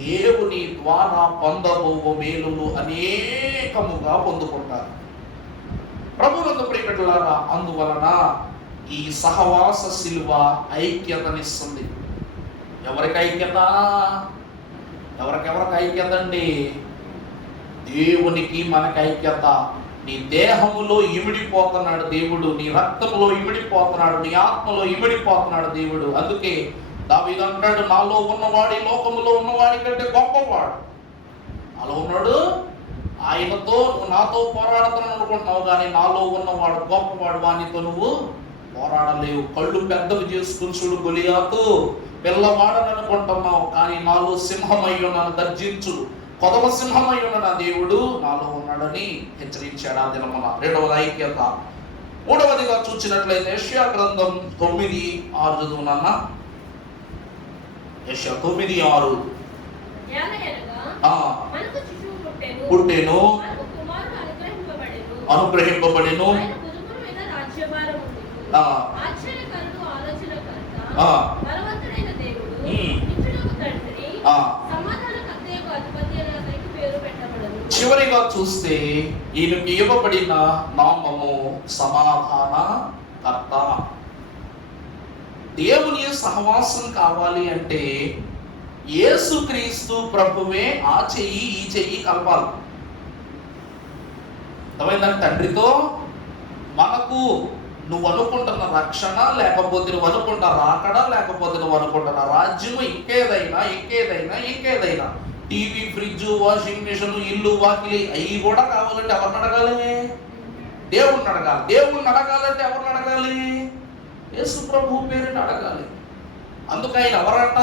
దేవుని ద్వారా పొందబోవు మేలులు అనేకముగా పొందుకుంటారు. ప్రభువునందు ప్రియబిడ్డలారా, అందువలన ఈ సహవాస శిలువ ఐక్యతనిస్తుంది. ఎవరికి ఐక్యత? ఎవరికెవరికి ఐక్యత అండి? దేవునికి మనకి ఐక్యత. నీ దేహములో ఇమిడిపోతున్నాడు దేవుడు, నీ రక్తంలో ఇమిడిపోతున్నాడు, నీ ఆత్మలో ఇమిడిపోతున్నాడు దేవుడు. అందుకే దావీదు అంటాడు, నాలో ఉన్నవాడు ఈ లోకములో ఉన్నవాడి కంటే గొప్పవాడు. నాలో ఉన్నాడు, ఆయనతో నువ్వు నాతో పోరాడుతున్నాను అనుకుంటున్నావు, కానీ నాలో ఉన్నవాడు గొప్పవాడు, వానితో నువ్వు పోరాడలేవు. కళ్ళు పెద్దవి చేసుకుని చూడు గొలియాతు, పిల్లవాడని అనుకుంటున్నావు, కానీ నాలో సింహమై ఉన్నాను, గర్జించు, కొదవ సింహమై ఉన్న నా దేవుడు నాలో ఉన్నాడని హెచ్చరించాడు ఆ దినమున. 2వ ఐక్యత. 3వదిగా చూసినట్లయితే యెషయా గ్రంథం 9:6 చదువునన్నా. యెషయా 9:6. పుట్టెను, అనుగ్రహింపబడెను, చివరిగా చూస్తే ఈయనకి ఇవ్వబడిన నామము సమాధాన కర్త. దేవుని సహవాసం కావాలి అంటే యేసుక్రీస్తు ప్రభువే ఆ చెయ్యి ఈ చెయ్యి కలపాలి. అర్థమైందంటే తండ్రితో మనకు నువ్వు అనుకుంటున్న రక్షణ, లేకపోతే నువ్వు అనుకుంటున్న రాకడ, లేకపోతే నువ్వు అనుకుంటున్న రాజ్యము, ఇంకేదైనా టీవీ, ఫ్రిడ్జ్, వాషింగ్ మిషన్, ఇల్లు, వాకిలి, అవి కూడా కావాలంటే ఎవరిని అడగాలి? దేవుణ్ణి అడగాలి. దేవుణ్ణి అడగాలంటే ఎవరిని అడగాలి? యేసు ప్రభు పేరుని అడగాలి. అందుకైన ఎవరట?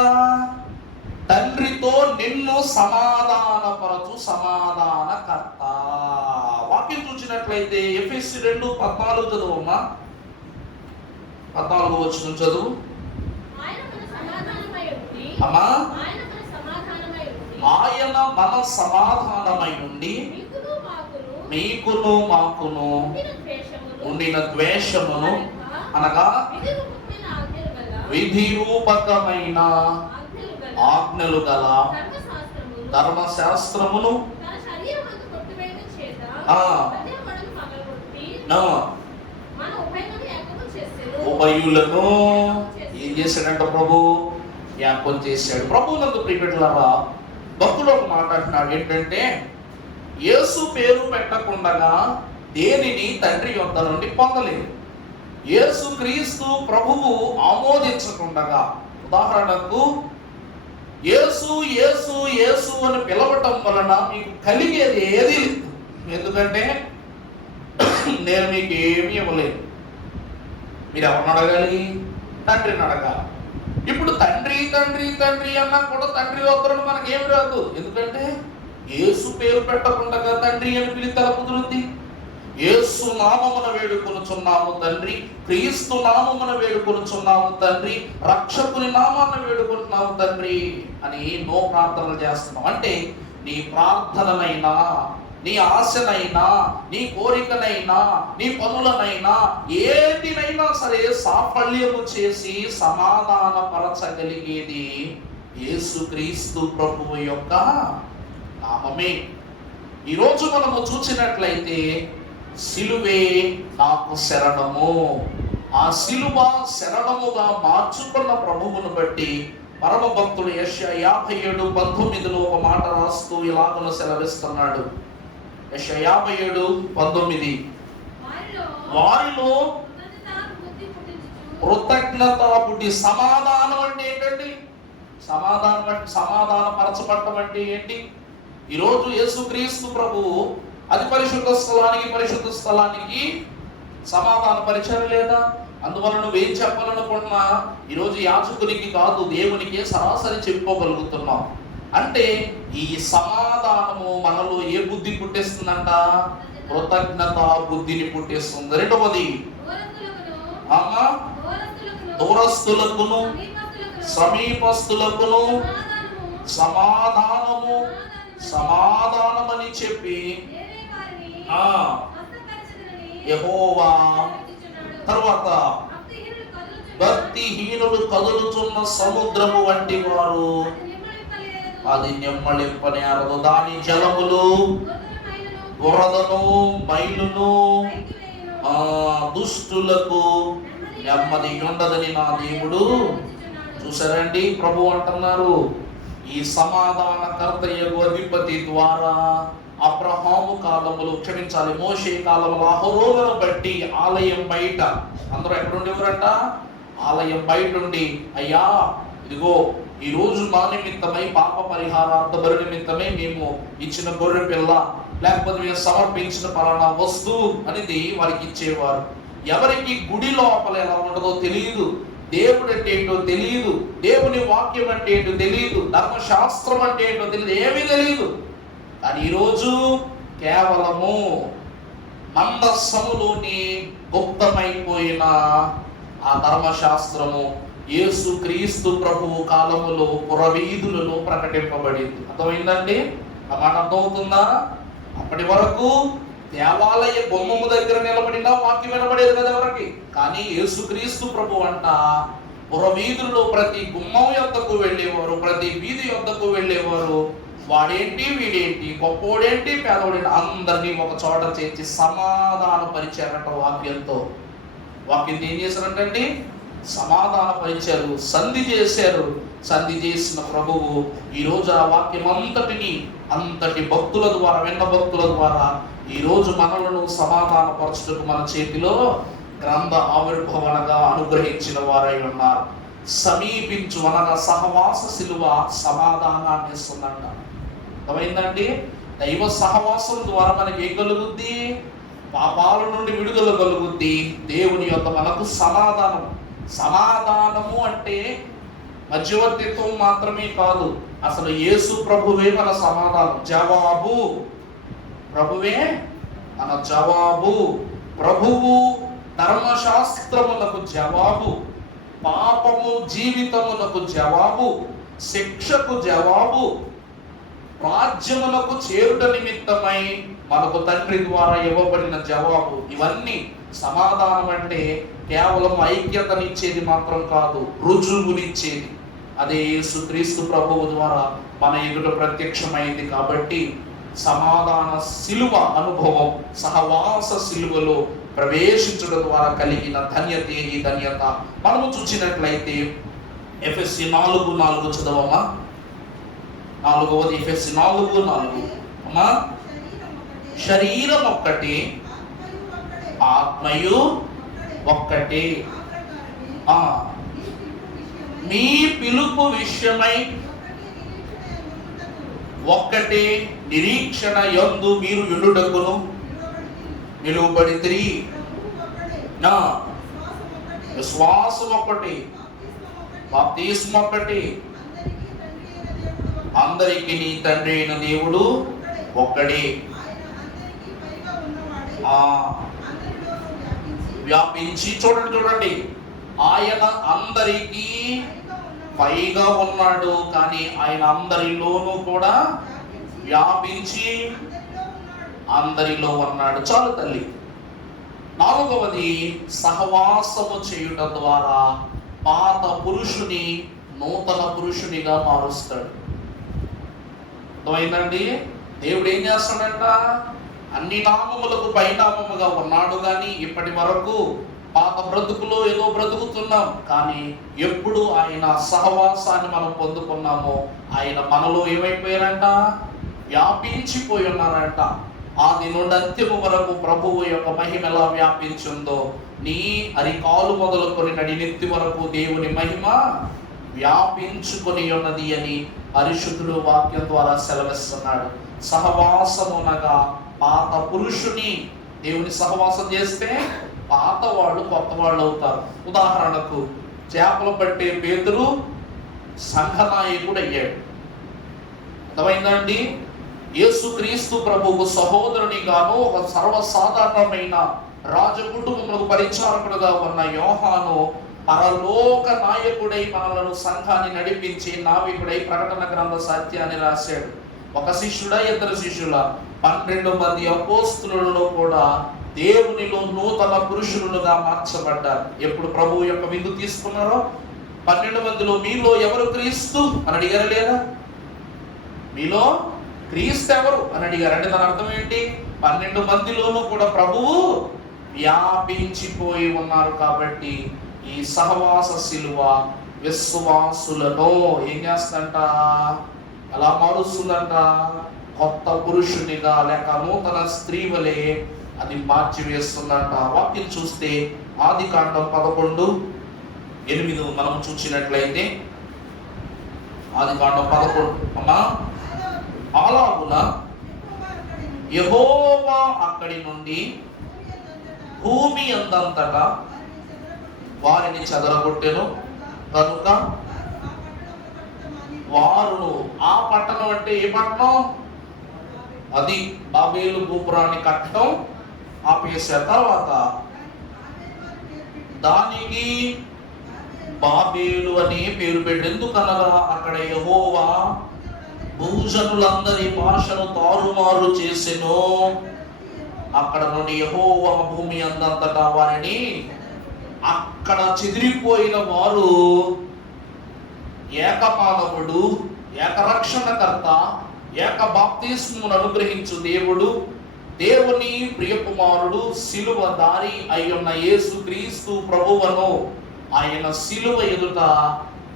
తండ్రితో నిన్ను సమాధానపరచు సమాధానకర్త. వాక్యం చూసినట్లయితే ఎఫెసీ 2:14 చదువమ్మా. 14వ వచనం చదువు అమ్మా. ఆయన మన సమాధానమై ఉండి మీకును మాకును ఉండిన ద్వేషమును అనగా విధిరూపకమైన ఆజ్ఞలు గల ధర్మశాస్త్రమును ఉభయులను ఏం చేశాడంట? ప్రభు జ్ఞాపకం చేశాడు. ప్రభువునందు ప్రియబిడ్డలారా, భక్తుడు ఒక మాట అంటున్నాడు ఏంటంటే, యేసు పేరు పెట్టకుండా దేనిని తండ్రి యొద్ద నుండి పొందలేదు. యేసు క్రీస్తు ప్రభువు ఆమోదించకుండా, ఉదాహరణకు యేసు యేసు యేసు అని పిలవటం వలన మీకు కలిగేది ఏది లేదు. ఎందుకంటే నేను మీకు ఏమీ ఇవ్వలేదు. మీరు ఎవరిని అడగాలి? తండ్రిని అడగాలి. ఇప్పుడు తండ్రి తండ్రి తండ్రి అన్నా కూడా తండ్రి వద్దరని మనకేమి రాదు. ఎందుకంటే యేసు పేరు పెట్టకుండా తండ్రి అని పిలితల కుదురుద్ది. యేసు నామమున వేడుకొనుచున్నాము తండ్రి, క్రీస్తు నామమున వేడుకొనుచున్నాము తండ్రి, రక్షకుని నామాన్ని వేడుకుంటున్నాము తండ్రి అని నో ప్రార్థనలు చేస్తున్నాం. అంటే నీ ప్రార్థననైనా, నీ ఆశనైనా, నీ కోరికనైనా, నీ పనులనైనా, ఏటినైనా సరే సాఫల్యము చేసి సమాధానపరచగలిగేది యేసుక్రీస్తు ప్రభువు యొక్క నామమే. ఈరోజు మనము చూసినట్లయితే సిలువే నాకు శరణము, ఆ సిలువ శరణముగా మార్చుకున్న ప్రభువును బట్టి పరమ భక్తుడు యెషయా 57:19 ఒక మాట రాస్తూ ఇలాగను సెలవిస్తున్నాడు. యెషయా 57:19 వారిలో కృతజ్ఞత పుట్టి. సమాధానం అంటే ఏంటండి? సమాధానపరచబడటం అంటే ఏంటి? ఈరోజు యేసుక్రీస్తు ప్రభువు అది పరిశుద్ధ స్థలానికి సమాధాన పరిచయం లేదా? అందువల్ల నువ్వేం చెప్పాలనుకున్నా ఈరోజు యాజకునికి కాదు, దేవునికే సరాసరి చెప్పుకోగలుగుతున్నాం. అంటే ఈ సమాధానము మనలో ఏ బుద్ధి పుట్టిస్తుందంట? కృతజ్ఞత బుద్ధిని పుట్టిస్తుంది. రెండవది దూరస్తులకును సమీపస్తులకును సమాధానమని చెప్పి యెహోవా తర్వాత భక్తిహీనులు కదులుచున్న సముద్రము వంటి వారు, అది నెమ్మళింపనేరదు. దాని జలములు బురదను మైలును దుష్టులకు నెమ్మది ఉండదని నా దేవుడు. చూసారండి, ప్రభు అంటున్నారు ఈ సమాధానకర్తయ్యకు అధిపతి ద్వారా అబ్రహాము కాలములో, క్షమించాలి మోషే కాలంలో అహరోనును బట్టి ఆలయం బయట అందరూ ఎక్కడుండేవారంట? ఆలయం బయట ఉండి, అయ్యా ఇదిగో ఈ రోజు మా నిమిత్తమై పాప పరిహారార్థ బలి నిమిత్తమై మేము ఇచ్చిన గొర్రె పిల్ల, లేకపోతే మేము సమర్పించిన పలానా వస్తువు అనేది వారికి ఇచ్చేవారు. ఎవరికి గుడి లోపల ఎలా ఉండదో తెలియదు, దేవుడు అంటే ఏంటో తెలియదు, దేవుని వాక్యం అంటే ఏంటో తెలియదు, ధర్మశాస్త్రం అంటే ఏంటో తెలియదు, ఏమీ తెలియదు. కానీ ఈరోజు కేవలము మందస్సములోని గుప్తమైపోయిన ఆ ధర్మశాస్త్రము యేసు క్రీస్తు ప్రభువు కాలములో పురవీధులలో ప్రకటింపబడింది. అర్థమైందండి? ఆ మాట అర్థమవుతుందా? అప్పటి వరకు దేవాలయ బొమ్మము దగ్గర నిలబడినా వాక్యం వినబడేది కదా ఎవరికి. కానీ యేసుక్రీస్తు ప్రభు అంట పురవీధుల్లో ప్రతి గుమ్మం యొద్దకు వెళ్ళేవారు, ప్రతి వీధి యొద్దకు వెళ్ళేవారు. వాడేంటి వీడేంటి, గొప్పోడేంటి పేదోడేంటి, అందరినీ ఒక చోట చేర్చి సమాధాన పరిచారట. వాక్యంతో ఏం చేశారంటండి? సమాధాన పరిచారు, సంధి చేశారు. సంధి చేసిన ప్రభువు ఈరోజు ఆ వాక్యం అంతటి భక్తుల ద్వారా, విన్న భక్తుల ద్వారా ఈరోజు మనలను సమాధానపరచుటకు మన చేతిలో గ్రంథ ఆవిర్భవనగా అనుగ్రహించిన వారై ఉన్నారు. సమీపించు అనగా సహవాస శిలువ సమాధానాన్ని ఇస్తుందంట. అర్థమైందండి? దైవ సహవాసం ద్వారా మనకి ఏం కలుగుద్ది? పాపాల నుండి విడుదల కలుగుద్ది. దేవుని యొక్క మనకు సమాధానము అంటే మధ్యవర్తిత్వం మాత్రమే కాదు, అసలు యేసు ప్రభువే మన సమాధానం. జవాబు ప్రభువే అన్న జవాబు. ప్రభువు ధర్మశాస్త్రములకు జవాబు, పాపము జీవితములకు జవాబు, శిక్షకు జవాబు, రాజ్యములకు చేరుట నిమిత్తమై మనకు తండ్రి ద్వారా ఇవ్వబడిన జవాబు. ఇవన్నీ సమాధానం అంటే కేవలం ఐక్యతనిచ్చేది మాత్రం కాదు, రుజువునిచ్చేది. అదే యేసుక్రీస్తు ప్రభువు ద్వారా మన ఎదుట ప్రత్యక్షమైంది. కాబట్టి సమాధాన శిలువ అనుభవం, సహవాస శిలువలో ప్రవేశించడం ద్వారా కలిగిన ధన్యత ఈ ధన్యత. మనము చూసినట్లయితే ఎఫెసీ 4:4 చదవమ్మా. 4వది ఎఫెసీ 4:4. అమ్మా, శరీరం ఒక్కటి, ఆత్మయు ఒక్కటి. మీ పిలుపు విషయమై ఒక్కటే నిరీక్షణ యందు మీరు యుండుటకును నిలువబడితిరి. విశ్వాసం ఒక్కటి, బాప్తిస్మం ఒక్కటి, అందరికి నీ తండ్రి అయిన దేవుడు ఒక్కడే. వ్యాపించి చూడండి, ఆయన అందరికీ పైగా ఉన్నాడు, కానీ ఆయన అందరిలోనూ కూడా వ్యాపించి అందరిలో ఉన్నాడు. చాలు తల్లి. 4వది సహవాసము చేయుట ద్వారా పాత పురుషుని నూతన పురుషునిగా మారుస్తాడు. అర్థమైందండి? దేవుడు ఏం చేస్తాడంట? అన్ని నామములకు పైనామముగా ఉన్నాడు, కానీ ఇప్పటి వరకు పాత బ్రతుకులో ఏదో బ్రతుకుతున్నాం. కానీ ఎప్పుడు ఆయన సహవాసాన్ని మనం పొందుకున్నామో ఆయన మనలో ఏమైపోయారంట? వ్యాపించిపోయి ఉన్నారంట. ఆది నుండి అంత్యము వరకు ప్రభువు యొక్క మహిమ ఎలా వ్యాపించిందో, నీ అరికాలు మొదలుకొని నడినెత్తి వరకు దేవుని మహిమ వ్యాపించుకొని ఉన్నది అని పరిశుద్ధుడు వాక్యం ద్వారా సెలవిస్తున్నాడు. సహవాసమునగా పాత పురుషుని దేవుని సహవాసం చేస్తే పాత వాళ్ళు కొత్త వాళ్ళు అవుతారు. ఉదాహరణకు చేపలు పట్టే పేతురు సంఘనాయకుడు అయ్యాడు. అర్థమైందండి? యేసుక్రీస్తు ప్రభువు సహోదరునిగాను ఒక సర్వసాధారణమైన రాజకుటుంబములకు పరిచారకుడుగా ఉన్న యోహాను పరలోక నాయకుడై మనలను సంఘాన్ని నడిపించి నావికుడై ప్రకటన గ్రంథ సత్యాన్ని రాశాడు. ఒక శిష్యుడా, ఇద్దరు శిష్యుల? 12 మంది అపోస్తలులలో కూడా దేవునిలో నూతన పురుషులుగా మార్చబడ్డారు. ఎప్పుడు ప్రభువు యొక్క విందు తీసుకున్నారో 12 మందిలో మీలో ఎవరు క్రీస్తు అని అడిగారు లేదా? మీలో క్రీస్తు ఎవరు అని అడిగారు. అంటే దాని అర్థం ఏంటి? 12 మందిలోనూ కూడా ప్రభువు వ్యాపించిపోయి ఉన్నారు. కాబట్టి ఈ సహవాస శిలువ విశ్వాసులను ఏం చేస్తుందంట? ఎలా మారుస్తుందంట? కొత్త పురుషునిగా లేక నూతన స్త్రీ వలె అది మార్చివేస్తుందంట. వాక్యం చూస్తే ఆదికాండం 11:8 మనం చూసినట్లయితే, ఆదికాండం 11 అమ్మా, అలాగున యెహోవా అక్కడి నుండి భూమి అందంతటా వారిని చెదరగొట్టెను కనుక వారు, ఆ పట్టణం అంటే ఏ పట్టణం? అది బాబేలు గోపురాన్ని కట్టడం ఆపేసిన తర్వాత దానికి బాబేలు అని పేరు పెట్టి, ఎందుకనగా అక్కడ యెహోవా భూజనులందరి భాషను తారుమారు చేసెను. అక్కడ నుండి యెహోవా భూమి అందంతటా వారిని, అక్కడ చెదిరిపోయిన వారు ఏకమానవుడు, ఏకరక్షణకర్త, ఏక బాప్తిస్మమును అనుగ్రహించు దేవుడు, దేవుని ప్రియకుమారుడు, సిలువ దారి అయ్యున్న యేసుక్రీస్తు ప్రభువును ఆయన సిలువ ఎదుట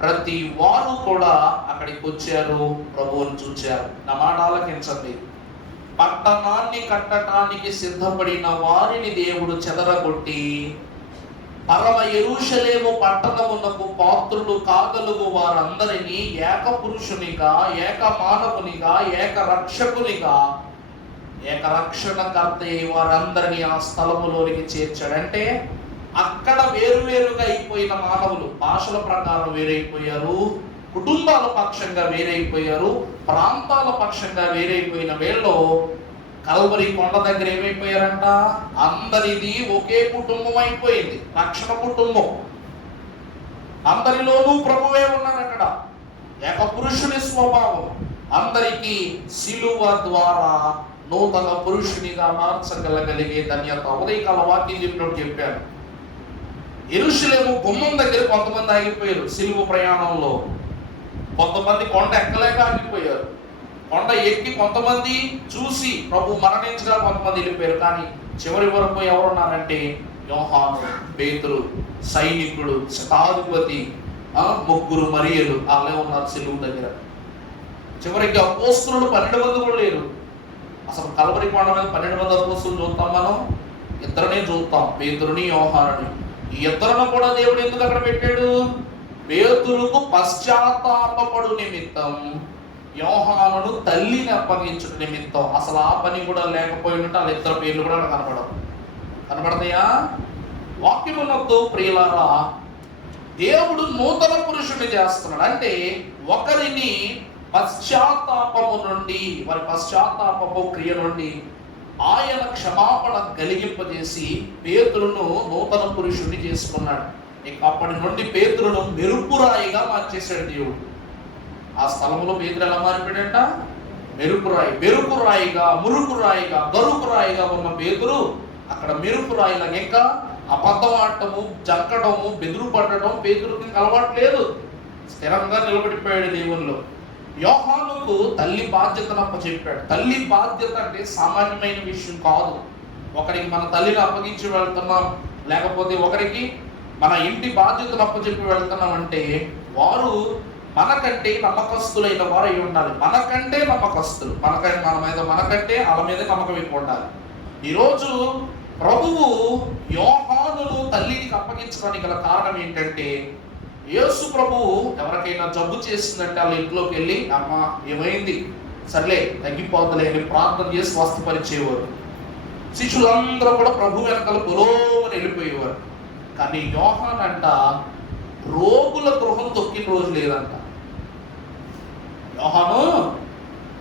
ప్రతి వారు కూడా అక్కడికి వచ్చారు, ప్రభువును చూచారు. నా మాట ఆలకించండి. పట్టణాన్ని కట్టడానికి సిద్ధపడిన వారిని దేవుడు చెదరగొట్టి పరమ యెరూషలేము పట్టణమునకు పాత్రులు కాగలుగు వారందరినీ ఏక పురుషునిగా, ఏక మానవునిగా, ఏక రక్షకునిగా, ఏక రక్షణకర్త వారందరినీ ఆ స్థలములోనికి చేర్చాడంటే అక్కడ వేరువేరుగా అయిపోయిన మానవులు భాషల ప్రకారం వేరైపోయారు, కుటుంబాల పక్షంగా వేరైపోయారు, ప్రాంతాల పక్షంగా వేరైపోయిన వేళలో కల్వరి కొండ దగ్గర ఏమైపోయారంట? అందరిది ఒకే కుటుంబం అయిపోయింది, రక్షణ కుటుంబం. అందరిలోనూ ప్రభువే ఉన్నాడు అక్కడ. ఏక పురుషుని స్వభావం. అందరికీ సిలువ ద్వారా నూతన పురుషునిగా మార్చగలగలిగే ధన్యత. ఉదయకాల వాక్యం చెప్పినట్టు చెప్పాను. యెరూషలేము గుమ్మం దగ్గర కొంతమంది ఆగిపోయారు సిలువ ప్రయాణంలో. కొంతమంది కొండ ఎక్కలేక ఆగిపోయారు. కొండ ఎక్కి కొంతమంది చూసి ప్రభు మరణించగా కొంతమంది వెళ్ళిపోయారు. కానీ చివరి వరకు ఎవరున్నారంటే యోహాను, పేతురు, సైనికుడు, శతాధిపతి, ముగ్గురు మరియలు వాళ్ళే ఉన్నారు సిలువ దగ్గర. చివరికి అపోస్తలులు 12 మంది కూడా లేరు. అసలు కల్వరి కొండ మీద 12 మంది అపోస్తలులు చూస్తాం మనం? ఇద్దరినే చూస్తాం, పేతురుని, యోహానుని. ఈ ఇద్దరును కూడా దేవుడు ఎందుకు అక్కడ పెట్టాడు? పేతురుకు పశ్చాత్తాపపడు నిమిత్తం, యోహానును తల్లిని అప్పగించుట నిమిత్తం. అసలు ఆ పని కూడా లేకపోయినట్టు వాళ్ళ ఇద్దరు పేర్లు కూడా కనబడతాయా? వాక్యమునందు ప్రియులారా, దేవుడు నూతన పురుషుని చేస్తున్నాడు. అంటే ఒకరిని పశ్చాత్తాపము నుండి, వారి పశ్చాత్తాపపు క్రియ నుండి ఆయన క్షమాపణ కలిగింపజేసి పేతురును నూతన పురుషుని చేసుకున్నాడు. ఇక అప్పటి నుండి పేతురును మెరుపురాయిగా మార్చేశాడు దేవుడు. ఆ స్థలంలో పేతురు ఎలా మారిపోయాడంట? మెరుపురాయి. మెరుపురాయిగా, మురుకురాయిగా, గరుకురాయిగా ఉన్న పేతురు అక్కడ మెరుపురాయిలాగా. ఇంకా అబద్ధం ఆడటము, జంకటము, బెదురు పడటం పేతురుకి అలవాటు లేదు. స్థిరంగా నిలబడిపోయాడు దేవుల్లో. యోహానుకు తల్లి బాధ్యతను అప్పచెప్పాడు. తల్లి బాధ్యత అంటే సామాన్యమైన విషయం కాదు. ఒకరికి మన తల్లిని అప్పగించి వెళ్తున్నాం, లేకపోతే ఒకరికి మన ఇంటి బాధ్యతను అప్పచెప్పి వెళ్తున్నాం అంటే వారు మనకంటే నమ్మకస్తులైన వారు అయి ఉండాలి. మనకంటే నమ్మకస్తులు, మనకంటే వాళ్ళ మీద నమ్మకం ఎక్కువ ఉండాలి. ఈరోజు ప్రభువు యోహానును తల్లికి అప్పగించడానికి గల కారణం ఏంటంటే, యేసు ప్రభువు ఎవరికైనా జబ్బు చేసిందంటే వాళ్ళ ఇంట్లోకి వెళ్ళి, అమ్మ ఏమైంది, సర్లే తగ్గిపోతలే అని ప్రార్థన చేసి స్వస్థపరిచేవారు. శిష్యులందరూ కూడా ప్రభు వెనకాల పొలోమని వెళ్ళిపోయేవారు. కానీ యోహాన్ అంట రోగుల గృహం తొక్కిన రోజు లేదంట. యోహాను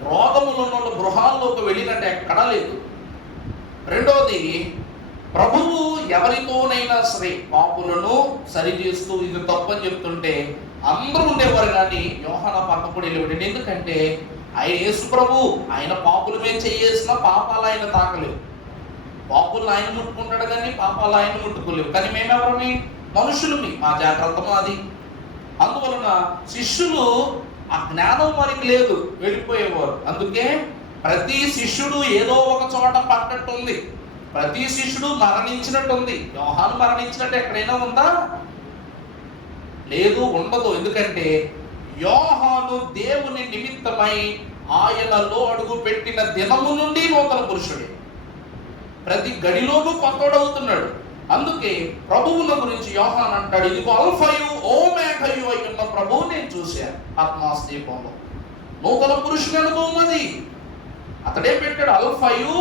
రోగములు ఉన్న గృహాల్లోకి వెళ్ళినట్టు ఎక్కడా లేదు. రెండోది, ప్రభువు ఎవరితోనైనా సరే పాపులను సరిచేస్తూ ఇది తప్పని చెప్తుంటే అందరూ ఉండేవారు. కానీ యోహాను పక్కపడి వెళ్ళిపోయాడు. ఎందుకంటే ఆయన యేసు ప్రభు, ఆయన పాపుల మీద చేసిన పాపాలు ఆయన తాకలేవు. పాపులను ఆయన ముట్టుకుంటాడు కానీ పాపాలు ఆయన ముట్టుకోలేవు. కానీ మేమెవరని? మనుషులమి, మా జాగ్రత్త మాది. అందువలన శిష్యులు ఆ జ్ఞానం వారికి లేదు, వెళ్ళిపోయేవారు. అందుకే ప్రతి శిష్యుడు ఏదో ఒక చోట పడ్డట్టుంది, ప్రతి శిష్యుడు మరణించినట్టుంది. యోహాను మరణించినట్టు ఎక్కడైనా ఉందా? లేదు, ఉండదు. ఎందుకంటే యోహాను దేవుని నిమిత్తమై ఆయనలో అడుగు పెట్టిన దినము నుండి నూతన పురుషుడే. ప్రతి గడిలోనూ కొత్తోడవుతున్నాడు. అందుకే ప్రభువుల గురించి యోహాను అంటాడు, ఇదిగో అల్ఫయు ఓమేఘయు అయి ఉన్న ప్రభువు నేను చూశాను ఆత్మాస్దీపంలో. నూతన పురుషుని అనుభవం అది. అతడే పెట్టాడు, అల్ఫయు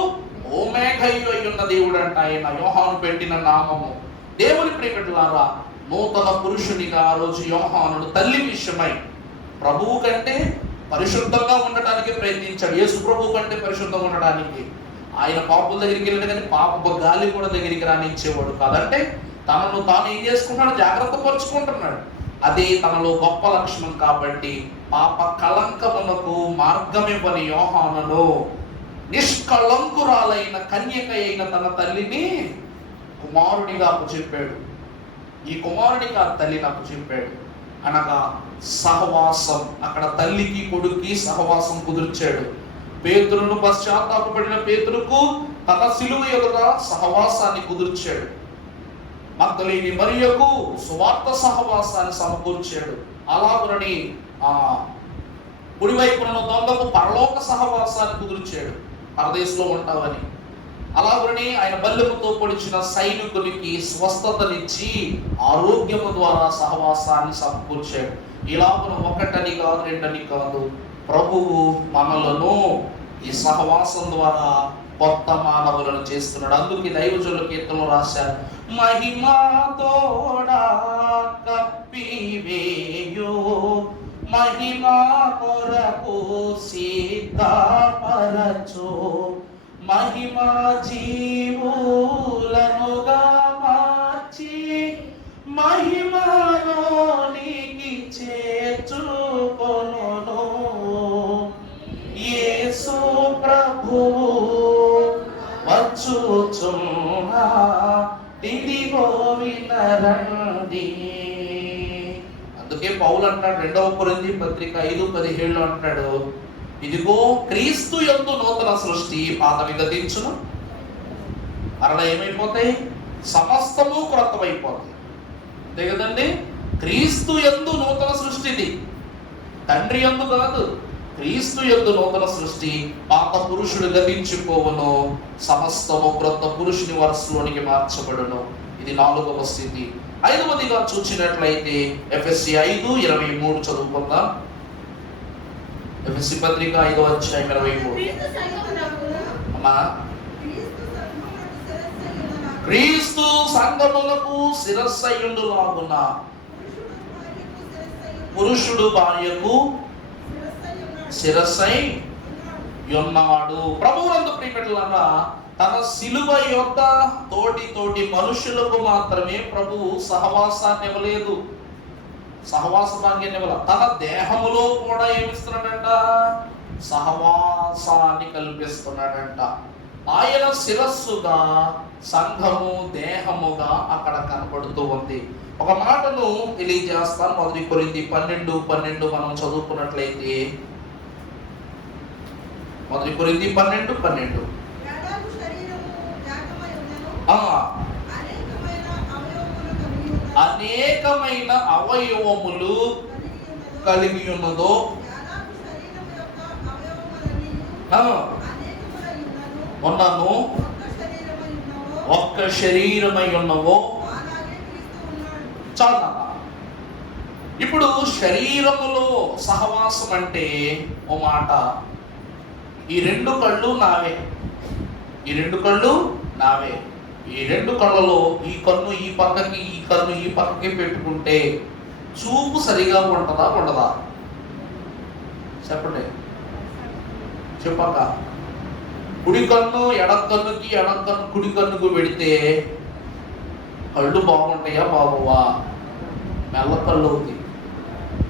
ఓమేఘయు అయి ఉన్న దేవుడు అంట ఆయన. యోహాను పెట్టిన నామము. దేవుని ప్రియకులారా, నూతన పురుషునిగా ఆ రోజు యోహానుడు తల్లి విషయమై ప్రభువు కంటే పరిశుద్ధంగా ఉండటానికి ప్రయత్నించాడు. యేసు ప్రభువు కంటే పరిశుద్ధంగా ఉండడానికి. ఆయన పాపుల దగ్గరికి వెళ్ళాడు కానీ పాప గాలి కూడా దగ్గరికి రానిచ్చేవాడు కాదంటే తనను తాను ఏం చేసుకుంటున్నాడు? జాగ్రత్త పరుచుకుంటున్నాడు. అదే తనలో గొప్ప లక్షణం. కాబట్టి పాప కళంకమునకు మార్గమివ్వని యోహానును నిష్కళంకురాలైన కన్యక అయిన తన తల్లిని కుమారునిగా అప్పచెప్పాడు. ఈ కుమారునిగా తల్లిని అప్పచెప్పాడు అనగా సహవాసం. అక్కడ తల్లికి కొడుక్కి సహవాసం కుదిర్చాడు. పేతురును పశ్చాత్తాపపడిన పేతురుకు తన సిలువ ఎదుట సహవాసాన్ని కుదిర్చాడు. మగ్దలేని మరియకు సువార్త సహవాసాన్ని సమకూర్చాడు. అలాగునని కుడివైపున దొంగకు పరలోక సహవాసాన్ని కుదిర్చాడు, పరదేశంలో ఉంటావని. అలాగునని ఆయన బల్లెముతో పొడిచిన సైనికునికి స్వస్థతనిచ్చి ఆరోగ్యము ద్వారా సహవాసాన్ని సమకూర్చాడు. ఇలాగున ఒకటని కాదు, రెండని కాదు, ప్రభువు మనలను ఈ సహవాసం ద్వారా కొత్త మానవులను చేస్తున్నాడు. అందుకే దైవజనుల కీర్తనలో రాశారు, మహిమతోడా కప్పివేయు మహిమా కొరకు సిద్ధపరచు మహిమా జీవులనుగా మార్చి మహిమలోనికి చేర్చుకొనును. యేసు ప్రభువు వచ్చుచున్నా తిరిగో వినరండి. అందుకే పౌలు అంటాడు 2వ కొరింథీ పత్రిక 5:17 అంటాడు, ఇదిగో క్రీస్తు యందు నూతన సృష్టి, పాతవి గతించును, మరలా ఏమైపోతాయి? సమస్తము క్రొత్తమైపోతాయి. అంతే కదండి? క్రీస్తు యందు నూతన సృష్టిది, తండ్రి యందు కాదు, క్రీస్తు యందు నూతన సృష్టి. పాత పురుషుడు గతించిపోవును, సమస్తము క్రొత్త పురుషుని వరసలోనికి మార్చబడును. ఇది 4వ స్థితి. 5వదిగా చూసినట్లయితే ఎఫెసీ 5:23 చదువుకుందాం. ఎఫెసీ పత్రిక 5వ అధ్యాయం 23. అమ్మా, క్రీస్తు సంఘములకు శిరస్సయ్యుండులాగున పురుషుడు భార్యకు శిరస్సై ఉన్నాడు. ప్రభువునందు ప్రియమిత్రులారా, తన సిలువ యొక్క తోటి మనుషులకు మాత్రమే ప్రభువు సహవాసాన్ని ఇవ్వలేదు, సహవాస భాగ్యాన్ని ఇవ్వలేదు. తన దేహములో కూడా ఏమిస్తున్నాడంట? సహవాసాన్ని కల్పిస్తున్నాడంట. ఆయన శిరస్సుగా, సంఘము దేహముగా అక్కడ కనపడుతూ ఉంది. ఒక మాటను తెలియజేస్తాను. 1 కొరింథీ 12:12 మనం చదువుకున్నట్లయితే 1 కొరింథీ 12:12 అనేకమైన అవయవములు కలిగి ఉన్నదో, ఉన్నను ఒక్క శరీరమై ఉన్నవో. చాలా ఇప్పుడు శరీరములో సహవాసం అంటే ఓ మాట, ఈ 2 కళ్ళు నావే, ఈ 2 కళ్ళు నావే. ఈ 2 కళ్ళలో ఈ కన్ను ఈ పక్కకి, ఈ కన్ను ఈ పక్కకి పెట్టుకుంటే చూపు సరిగా ఉంటుందా ఉండదా? చెప్పండి, చెప్పక. కుడి కన్ను ఎడం కన్నుకి, ఎడం కన్ను కుడి కన్నుకు పెడితే కళ్ళు బాగుంటాయా బాబువా? మెల్ల కళ్ళు అవుతాయి.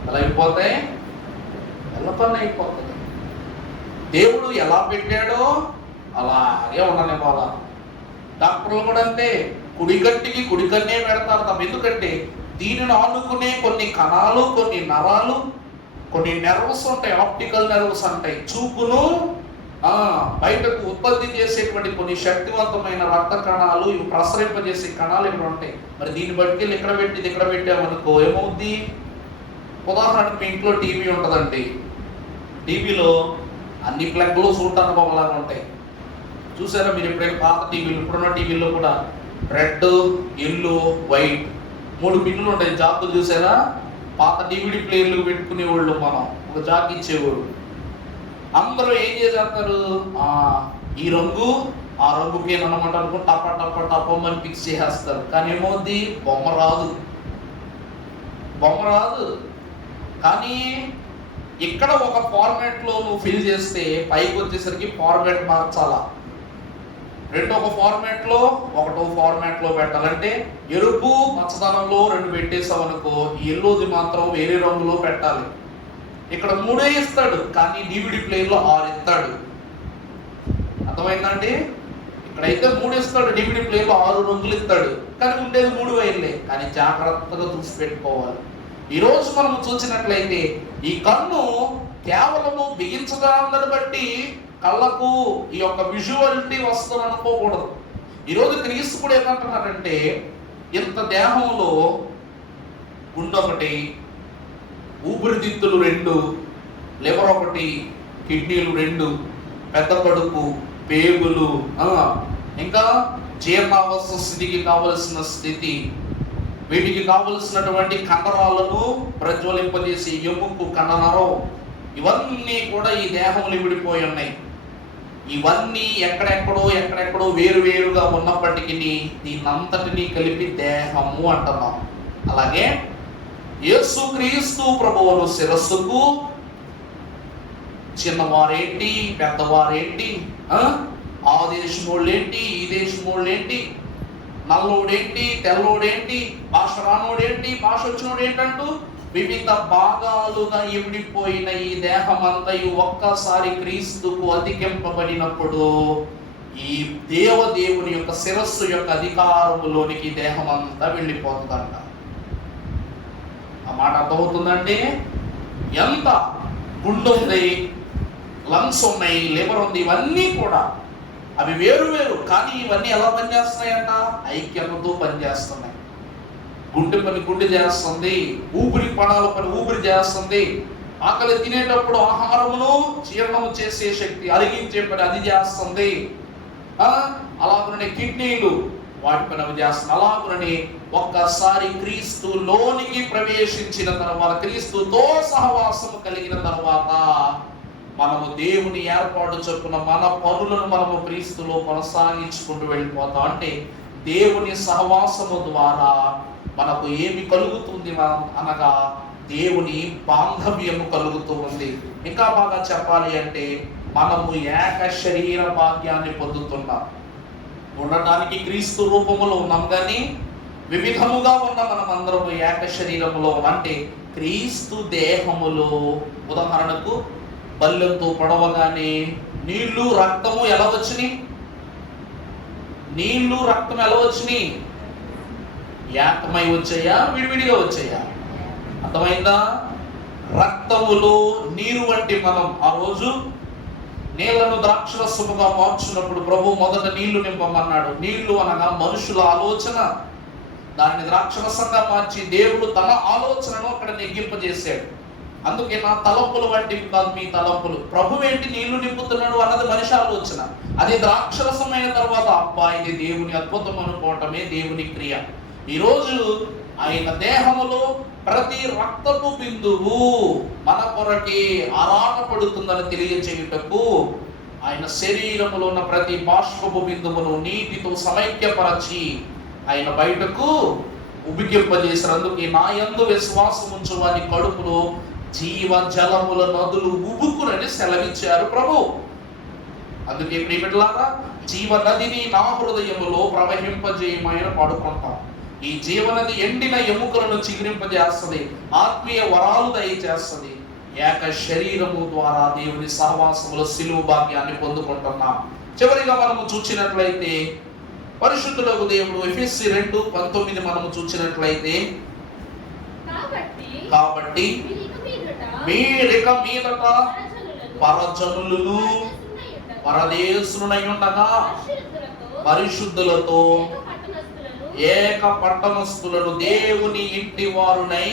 ఎలా అయిపోతాయి? మెల్ల కన్ను అయిపోతుంది. దేవుడు ఎలా పెట్టాడో అలాగే ఉండనివ్వాలా. డాక్టర్లు కూడా అంతే, కుడి కంటికి కుడి కన్నే పెడతారు తప్ప. ఎందుకంటే దీనిని ఆనుకునే కొన్ని కణాలు, కొన్ని నరాలు, కొన్ని నెర్వస్ ఉంటాయి, ఆప్టికల్ నెర్వస్ అంటాయి. చూపును బయటకు ఉత్పత్తి చేసేటువంటి కొన్ని శక్తివంతమైన రక్త కణాలు, ఇవి ప్రసరింపజేసే కణాలు ఇక్కడ ఉంటాయి. మరి దీన్ని బట్టి ఇక్కడ పెట్టి ఇక్కడ పెట్టామనుకో ఏమవుద్ది? ఉదాహరణకు మీ ఇంట్లో టీవీ ఉంటుందండి, టీవీలో అన్ని ప్లగ్లు చూడటానికి ఒకలాగా ఉంటాయి. చూసారా మీరు ఎప్పుడైనా పాత టీవీలు? ఇప్పుడున్న టీవీల్లో కూడా రెడ్, ఎల్లో, వైట్ 3 పిన్నులు ఉంటాయి. జాకులు చూసారా? పాత డివిడి ప్లేయర్లు పెట్టుకునేవాళ్ళు, మనం ఒక జాక్ ఇచ్చేవాడు. అందరూ ఏం చేసేస్తారు? ఈ రంగు ఆ రంగుకి అనమాట అనుకో టప టప టపమని ఫిక్స్ చేసేస్తారు. కానీ ఏమవుద్ది? బొమ్మ రాదు. కానీ ఇక్కడ ఒక ఫార్మాట్లో నువ్వు ఫిల్ చేస్తే పైకి వచ్చేసరికి ఫార్మాట్ మార్చాలా. రెండో ఫార్మాట్లో, ఒకటో ఫార్మాట్లో పెట్టాలంటే ఎరుపు పచ్చదనంలో 2 పెట్టేసావు అనుకో, ఈ ఎల్లోది మాత్రం వేరే రంగులో పెట్టాలి. ఇక్కడ 3 ఇస్తాడు, కానీ డివిడి ప్లేయర్లో 6 ఇస్తాడు. అర్థమైందండి? ఇక్కడైతే 3 ఇస్తాడు, డివిడి ప్లేయర్లో 6 రంగులు ఇస్తాడు, కానీ ఉండేది 3 వైర్లే. కానీ జాగ్రత్తగా చూసి పెట్టుకోవాలి. ఈరోజు మనం చూసినట్లయితే ఈ కన్ను కేవలము బిగించడాన్ని బట్టి కళ్ళకు ఈ యొక్క విజువాలిటీ వస్తుంది అనుకోకూడదు. ఈరోజు క్రీస్తు కూడా ఏమంటున్నారంటే, ఇంత దేహంలో గుండె 1, ఊపిరితిత్తులు 2, లివర్ 1, కిడ్నీలు 2, పెద్ద కడుపు, పేగులు, ఇంకా జీర్ణావస్థ స్థితికి కావలసిన స్థితి, వీటికి కావలసినటువంటి కండరాలను ప్రజ్వలింపజేసి ఎముకు, కండనరం, ఇవన్నీ కూడా ఈ దేహంలో విడిపోయి ఉన్నాయి. ఇవన్నీ ఎక్కడెక్కడో వేరువేరుగా ఉన్నప్పటికీ దీన్నంతటినీ కలిపి దేహము అంటున్నాం. అలాగే యేసుక్రీస్తు ప్రభువును శిరస్సుకు చిన్నవారేంటి, పెద్దవారేంటి, ఆ దేశమోళ్ళేంటి, ఈ దేశమోళ్ళేంటి, నల్లోడేంటి, తెల్లోడేంటి, భాష రానోడేంటి, భాష వచ్చినోడేంటంటూ వివిధ భాగాలుగా ఇమిడిపోయిన ఈ దేహమంతయు ఒక్కసారి క్రీస్తుకు అధికింపబడినప్పుడు ఈ దేవుని యొక్క శిరస్సు యొక్క అధికారములోనికి దేహం అంతా వెళ్ళిపోతుందంట. ఆ మాట అర్థమవుతుందంటే, ఎంత గుండె ఉంది, లంగ్స్ ఉన్నాయి, లివర్ ఉంది, ఇవన్నీ కూడా అవి వేరు వేరు, కానీ ఇవన్నీ ఎలా పనిచేస్తున్నాయంట? ఐక్యతతో పనిచేస్తున్నాయి. గుండె పని గుండె చేస్తుంది, ఊపిరి పడాల పని ఊపిరి చేస్తుంది, ఆకలి తినేటప్పుడు ఆహారమును జీర్ణము చేసే శక్తి, అరిగించే పని అది చేస్తుంది. అలాగనే కిడ్నీలు వాటి పని అవి చేస్తుంది. అలాగనే ఒక్కసారి క్రీస్తులోనికి ప్రవేశించిన తర్వాత, క్రీస్తుతో సహవాసము కలిగిన తర్వాత మనము దేవుని ఏర్పాటు చొప్పున మన పనులను మనము క్రీస్తులో కొనసాగించుకుంటూ వెళ్ళిపోతాం. అంటే దేవుని సహవాసము ద్వారా మనకు ఏమి కలుగుతుంది అనగా దేవుని బాంధవ్యము కలుగుతూ ఉంది. ఇంకా బాగా చెప్పాలి అంటే మనము ఏక శరీర భాగ్యాన్ని పొందుతున్నాం. ఉండటానికి క్రీస్తు రూపములో ఉన్నాం, కానీ వివిధముగా ఉన్న మనం అందరము ఏక శరీరములో ఉన్నాం. అంటే క్రీస్తు దేహములో ఉదాహరణకు బల్లెంతో పొడవగానే నీళ్లు రక్తము ఎలా వచ్చినాయి? నీళ్లు రక్తం ఎలా వచ్చినాయి? ఏకమై వచ్చాయా, విడివిడిగా వచ్చాయా? అర్థమైందా? రక్తములో నీరు వంటి మనం ఆ రోజు నీళ్లను ద్రాక్షరసముగా మార్చున్నప్పుడు ప్రభు మొదట నీళ్లు నింపమన్నాడు. నీళ్లు అనగా మనుషుల ఆలోచన, దానిని ద్రాక్షరసంగా మార్చి దేవుడు తన ఆలోచనను అక్కడ నెగ్గింపజేశాడు. అందుకే నా తలంపులు వంటివి కాదు మీ తలంపులు. ప్రభు ఏంటి నీళ్లు నింపుతున్నాడు అన్నది మనిషి ఆలోచన. అది ద్రాక్షరసమైన తర్వాత అబ్బా ఇది దేవుని అద్భుతం అనుకోవటమే దేవుని క్రియ. ఈరోజు ఆయన దేహములో ప్రతి రక్తపు బిందువు మన కొరకే ఆరాటపడుతుందని తెలియచేయుటకు ఆయన శరీరములో ఉన్న ప్రతి బాష్పపు బిందువును నీటితో సమైక్యపరచి ఆయన బయటకు ఉబికింపజేశారు. అందుకే నా యందు విశ్వాసం ఉంచు వారి కడుపులో జీవ జలముల నదులు ఉబుకునని సెలవిచ్చారు ప్రభు. అందుకే ప్రియమిట్లారా, జీవ నదిని నా హృదయములో ప్రవహింపజేయమైన పాడుకుంటాం. ఈ జీవనది ఎండిన ఎముకలను చిగురింపజేస్తుంది, ఆత్మీయ వరాలు దయచేస్తుంది. ఏక శరీరము ద్వారా దేవుని సహవాసములో సిలువ భాగ్యాన్ని పొందుకుంటున్నాం. చివరిగా మనము చూచినట్లయితే పరిశుద్ధులకు దేవుడు ఎఫెసీ 2:19 మనము చూచినట్లయితే, కాబట్టి మీరిక మీదట పరజనులను పరదేశులై ఉండగా పరిశుద్ధులతో ఏక పట్టణస్థులను దేవుని ఇంటి వారునై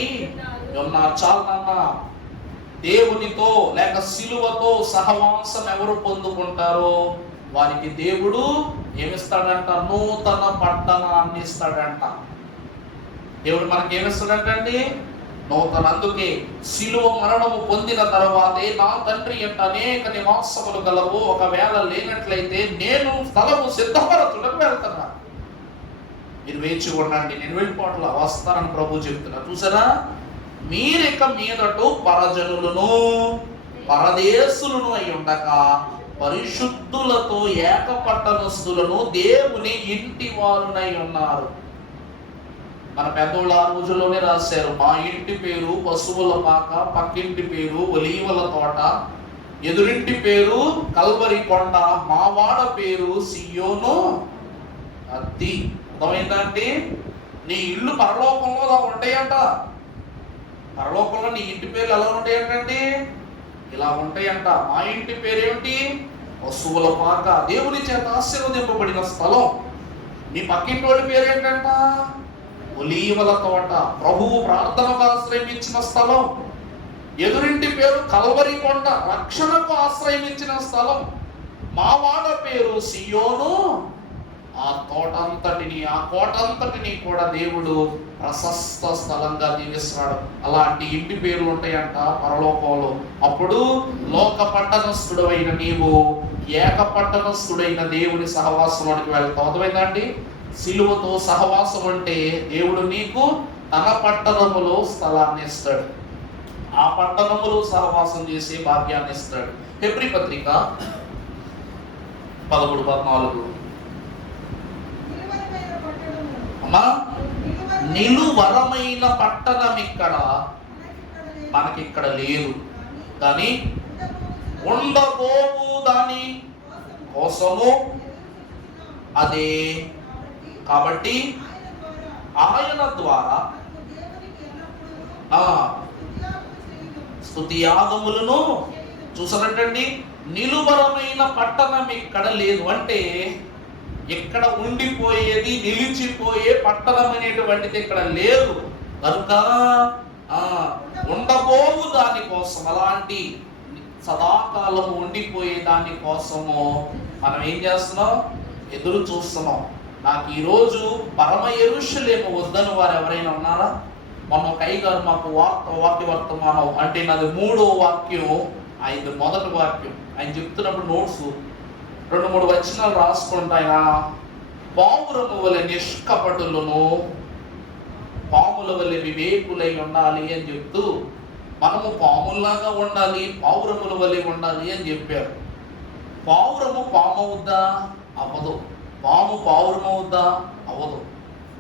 ఉన్నారు. చాలా దేవునితో లేక సిలువతో సహవాసం ఎవరు పొందుకుంటారో వారికి దేవుడు ఏమిస్తాడంట? నూతన పట్టణాన్ని ఇస్తాడంట. దేవుడు మనకి ఏమిస్తాడంటండి? నూతన. అందుకే సిలువ మరణము పొందిన తర్వాతే నా తండ్రి ఎంత అనేక నివాసములు గలవు, ఒకవేళ లేనట్లయితే నేను స్థలము సిద్ధపరచులకు వెళ్తున్నా, మీరు వేచి ఉండండి, నేను వెళ్ళిపోవట్లా, వస్తానని ప్రభు చెప్తున్నా. చూసారా? మీరిక మీదట పరజనులను పరదేశులను అయి ఉండగా పరిశుద్ధులతో ఏక పట్టణస్థులను దేవుని ఇంటి వారునై ఉన్నారు. మన పెద్దోళ్ళు ఆ రోజుల్లోనే రాశారు, మా ఇంటి పేరు పశువుల పాక, పక్కింటి పేరు ఒలీవల తోట, ఎదురింటి పేరు కల్వరి కొండ, మా వాడ పేరు సియోను అద్ది. అర్థమైందంటే నీ ఇల్లు పరలోకంలో అలా ఉంటాయంట. పరలోకంలో నీ ఇంటి పేర్లు ఎలా ఉంటాయంటండి? ఇలా ఉంటాయంట. మా ఇంటి పేరేమిటి? పశువుల పాక, దేవుని చేత ఆశీర్వదింపబడిన స్థలం. నీ పక్కింటి వాడి పేరేంటంట? ఒలీవల తోట, ప్రభువు ప్రార్థనకు ఆశ్రయం ఇచ్చిన స్థలం. ఎదురింటి పేరు కల్వరి కొండ, రక్షణకు ఆశ్రయం ఇచ్చిన స్థలం. మా వాడ పేరు సియోను. ఆ తోటంతటిని ఆ కోటంతటిని కూడా దేవుడు ప్రశస్త స్థలంగా దీవిస్తున్నాడు. అలాంటి ఇంటి పేర్లు ఉంటాయంట పరలోకంలో. అప్పుడు లోక పట్టణస్థుడైన నీవు ఏక పట్టణస్థుడైన దేవుని సహవాసంలోనికి వెళ్తావు. అర్థమైందండి? సిలువతో సహవాసం అంటే దేవుడు నీకు తన పట్టణములో స్థలాన్ని ఇస్తాడు, ఆ పట్టణములో సహవాసం చేసే భాగ్యాన్ని ఇస్తాడు. హెబ్రీ పత్రిక 13-14. అమ్మా, నిలువరమైన పట్టణం ఇక్కడ మనకిక్కడ లేదు, కానీ ఉండబోవు దాని కోసము అదే. కాబట్టి ఆయన ద్వారా స్తుతియాగములను చూసారంటండి. నిలువరమైన పట్టణం ఇక్కడ లేదు అంటే ఇక్కడ ఉండిపోయేది, నిలిచిపోయే పట్టణం అనేటువంటిది ఇక్కడ లేదు కనుక ఉండబోవు దానికోసం, అలాంటి సదాకాలము ఉండిపోయే దానికోసము మనం ఏం చేస్తున్నాం? ఎదురు చూస్తున్నాం. నాకు ఈరోజు పరమ యెరూషలేము వద్దని వారు ఎవరైనా ఉన్నారా? మొన్న కైగారు మాకు వాక్య వర్తమానం అంటే నాది 3వ వాక్యం, ఆయన మొదటి వాక్యం. ఆయన చెప్తున్నప్పుడు నోట్స్ 2-3 వచనాలు రాసుకుంటా. ఆయన పావురము వలె నిష్కపటులను, పాముల వలె వివేకులై ఉండాలి అని చెప్తూ, మనము పాముల్లాగా ఉండాలి, పావురముల వలె ఉండాలి అని చెప్పారు. పావురము పాము అవుద్దా? అవ్వదు. పాము పావురము అవుద్దా? అవ్వదు.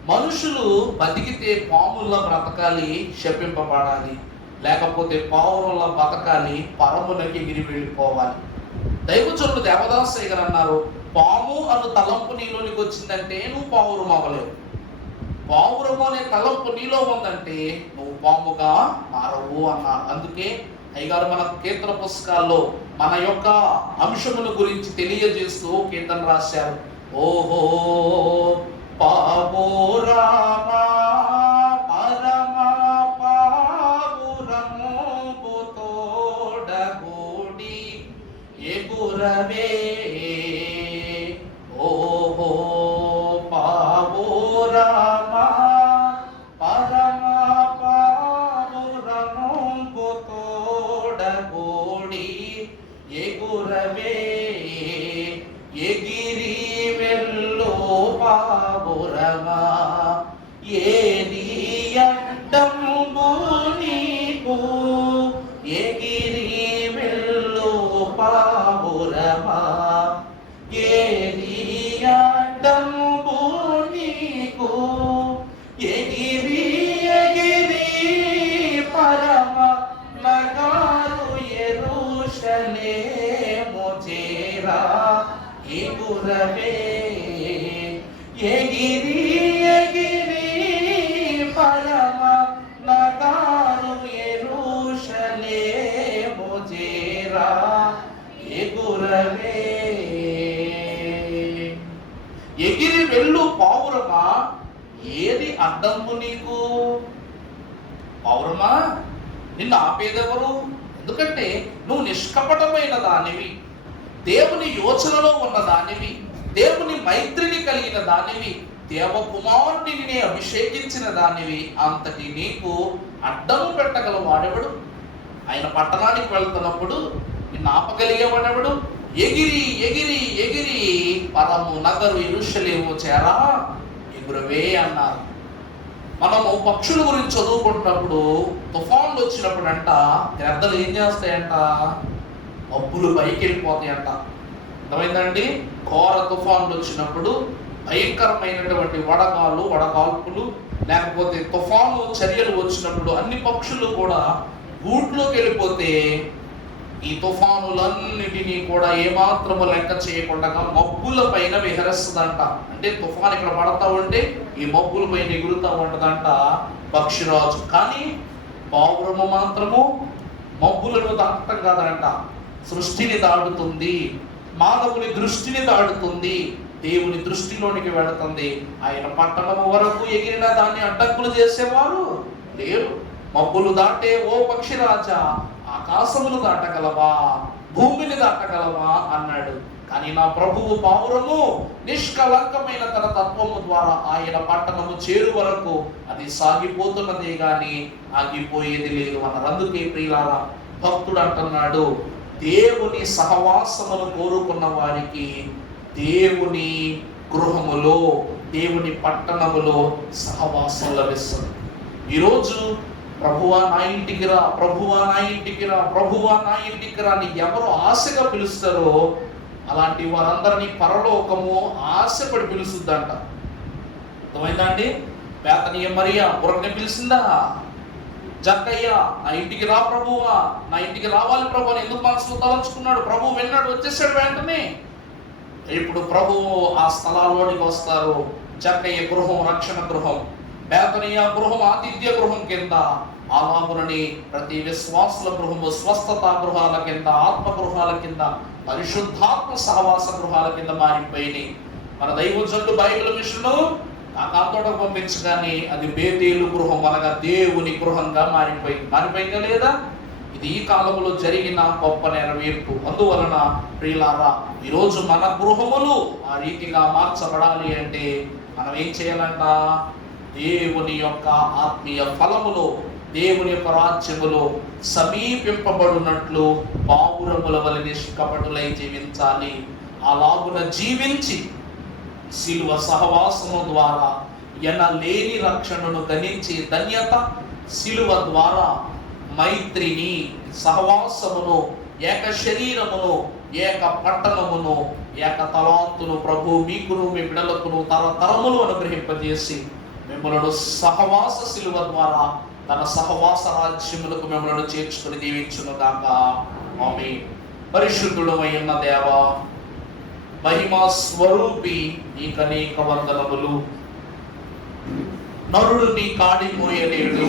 మనుషులు బతికితే పాముల్లా బ్రతకాలి, శపింపబడాలి, లేకపోతే పావురంలా బతకాలి, పరములకి ఎగిరి వెళ్ళిపోవాలి. దైవజనుడు దేవదాసయ్య గారు అన్నారు, పాము అను తలంపు నీలోనికి వచ్చిందంటే నువ్వు పావురం అవ్వలేవు. పావురము అనే తలంపు నీలో ఉందంటే నువ్వు పాముగా మారవు అన్నారు. అందుకే అయ్యగారు మన కీర్తన పుస్తకాల్లో మన యొక్క అంశముల గురించి తెలియజేస్తూ కీర్తన రాశారు. ఓహో పావురమా పరమా పావురము తోడగూడి ఎగురవే, ఓహో పావురమా పరమా పావురము తోడగూడి ఎగురవే, ఎగిరి వెళ్ళు పావురమా, ఏది అడ్డంబు నీకు, ఎగిరి వెళ్ళు పావురమా, ఏది అడ్డంబు నీకు, ఎగిరి ఎగిరి పరమ నగరు యెరూషలేము చేరా ఎగురవే, ఎగిరి ఎగిరి పరమ నగరు యెరూషలేము చేరా ఎగురవే. ఎగిరి వెళ్ళు పావురమా, ఏది అడ్డంబు నీకు? పావురమా, నిన్ను ఆపేదెవరు? ఎందుకంటే నువ్వు నిష్కపటమైన దానివి, దేవుని యోచనలో ఉన్న దానివి, దేవుని మైత్రిని కలిగిన దానివి, దేవకుమారుడిని అభిషేకించిన దానివి. అంతటి నీకు అడ్డము పెట్టగల వాడెవడు? ఆయన పట్టణానికి వెళ్తున్నప్పుడు నిన్ను ఆపగలిగేవాడెవడు? ఎగిరి ఎగిరి ఎగిరి పరము నగరు యెరూషలేము చేరా ఎగురవే అన్నారు. మనము పక్షుల గురించి చదువుకుంటున్నప్పుడు తుఫాన్లు వచ్చినప్పుడు అంట గ్రద్దలు ఏం చేస్తాయంట? మబ్బులు పైకి వెళ్ళిపోతాయంట. అర్థమైందండి? ఘోర తుఫాన్లు వచ్చినప్పుడు, భయంకరమైనటువంటి వడగాల్పులు లేకపోతే తుఫాను చర్యలు వచ్చినప్పుడు అన్ని పక్షులు కూడా గూట్లోకి వెళ్ళిపోతే ఈ తుఫానులన్నిటినీ కూడా ఏమాత్రము లెక్క చేయకుండా మబ్బుల పైన విహరిస్తుందంట. అంటే తుఫాన్ ఇక్కడ పడతా ఉంటే ఈ మబ్బుల పైన ఎగురుతూ ఉంటదంట పక్షిరాజు. కానీ పావురము మాత్రము మబ్బులను దాటం కాదంట, సృష్టిని దాటుతుంది, మానవుని దృష్టిని దాటుతుంది, దేవుని దృష్టిలోనికి వెళుతుంది. ఆయన పట్టణము వరకు ఎగిరిన దాన్ని అడ్డంకులు చేసేవారు లేరు. మబ్బులు దాటే ఓ పక్షిరాజా, ఆకాశములు దాటగలవా, భూమిని దాటగలవా అన్నాడు. కానీ నా ప్రభువు పావురము నిష్కలంకమైన తన తత్వము ద్వారా ఆయన పట్టణము చేరు వరకు అది సాగిపోతున్నదే గాని ఆగిపోయేది లేదు అన్నారు. అందుకే ప్రియులారా, భక్తుడు అంటున్నాడు, దేవుని సహవాసమును కోరుకున్న వారికి దేవుని గృహములో, దేవుని పట్టణములో సహవాసం లభిస్తుంది. ఈరోజు ప్రభువా నా ఇంటికి రా, ప్రభువా నా ఇంటికి రా, ప్రభువా నా ఇంటికి రా అని ఎవరు ఆశగా పిలుస్తారో అలాంటి వారందరినీ పరలోకము ఆశపడి పిలుస్తుందంట. అర్థమైందా అండి? బేతనీయ మరియా ఊరకనే పిలిచిందా? జక్కయ్య నా ఇంటికి రా ప్రభువా, నా ఇంటికి రావాలి ప్రభు అని ఎందుకు మనసులో తలంచుకున్నాడు? ప్రభు విన్నాడు, వచ్చేసాడు వెంటనే. ఇప్పుడు ప్రభువు ఆ స్థలాల్లోనికి వస్తారు. జక్కయ్య గృహం రక్షణ గృహం, బేతనీయ గృహం ఆతిథ్య గృహం కింద, అలాగునని ప్రతి విశ్వాసుల గృహము స్వస్థత గృహాల కింద, ఆత్మ గృహాల కింద, పరిశుద్ధాత్మ సహవాస గృహాల కింద మారిపోయినాయి. మన దైవజనులు బైబిల్ మిషన్ను కాకాతోటకు పంపించగానే అది బేతేలు గృహం అనగా దేవుని గృహంగా మారిపోయిందా లేదా? ఇది ఈ కాలంలో జరిగిన గొప్ప నెరవేర్పు. అందువలన ప్రియులారా, ఈరోజు మన గృహములు ఆ రీతిగా మార్చబడాలి అంటే మనం ఏం చేయాలంట? దేవుని యొక్క ఆత్మీయ ఫలములో, దేవుని యొక్క రాజ్యములో సమీపింపబడినట్లు పావురముల వలె నిష్కపటులై జీవించాలి. అలాగున జీవించి శిలువ సహవాసము ద్వారా ఎనలేని రక్షణను గణించే ధన్యత, శిలువ ద్వారా మైత్రిని, సహవాసమును, ఏక శరీరమును, ఏక పట్టణమును, ఏక తలాంతును ప్రభు మీకును మీ బిడ్డలకును తరతరములు అనుగ్రహింపజేసి మిమ్మలను సహవాస శిలువ ద్వారా తన సహవాస రాజ్యములకు మిమ్మలను చేర్చుకుని దీవించును గాక. ఆమేన్. పరిశుద్ధుడమైన దేవా, మహిమా స్వరూపి, నీకనేక వందనములు. నరుడు నీ కాడి మోయలేడు.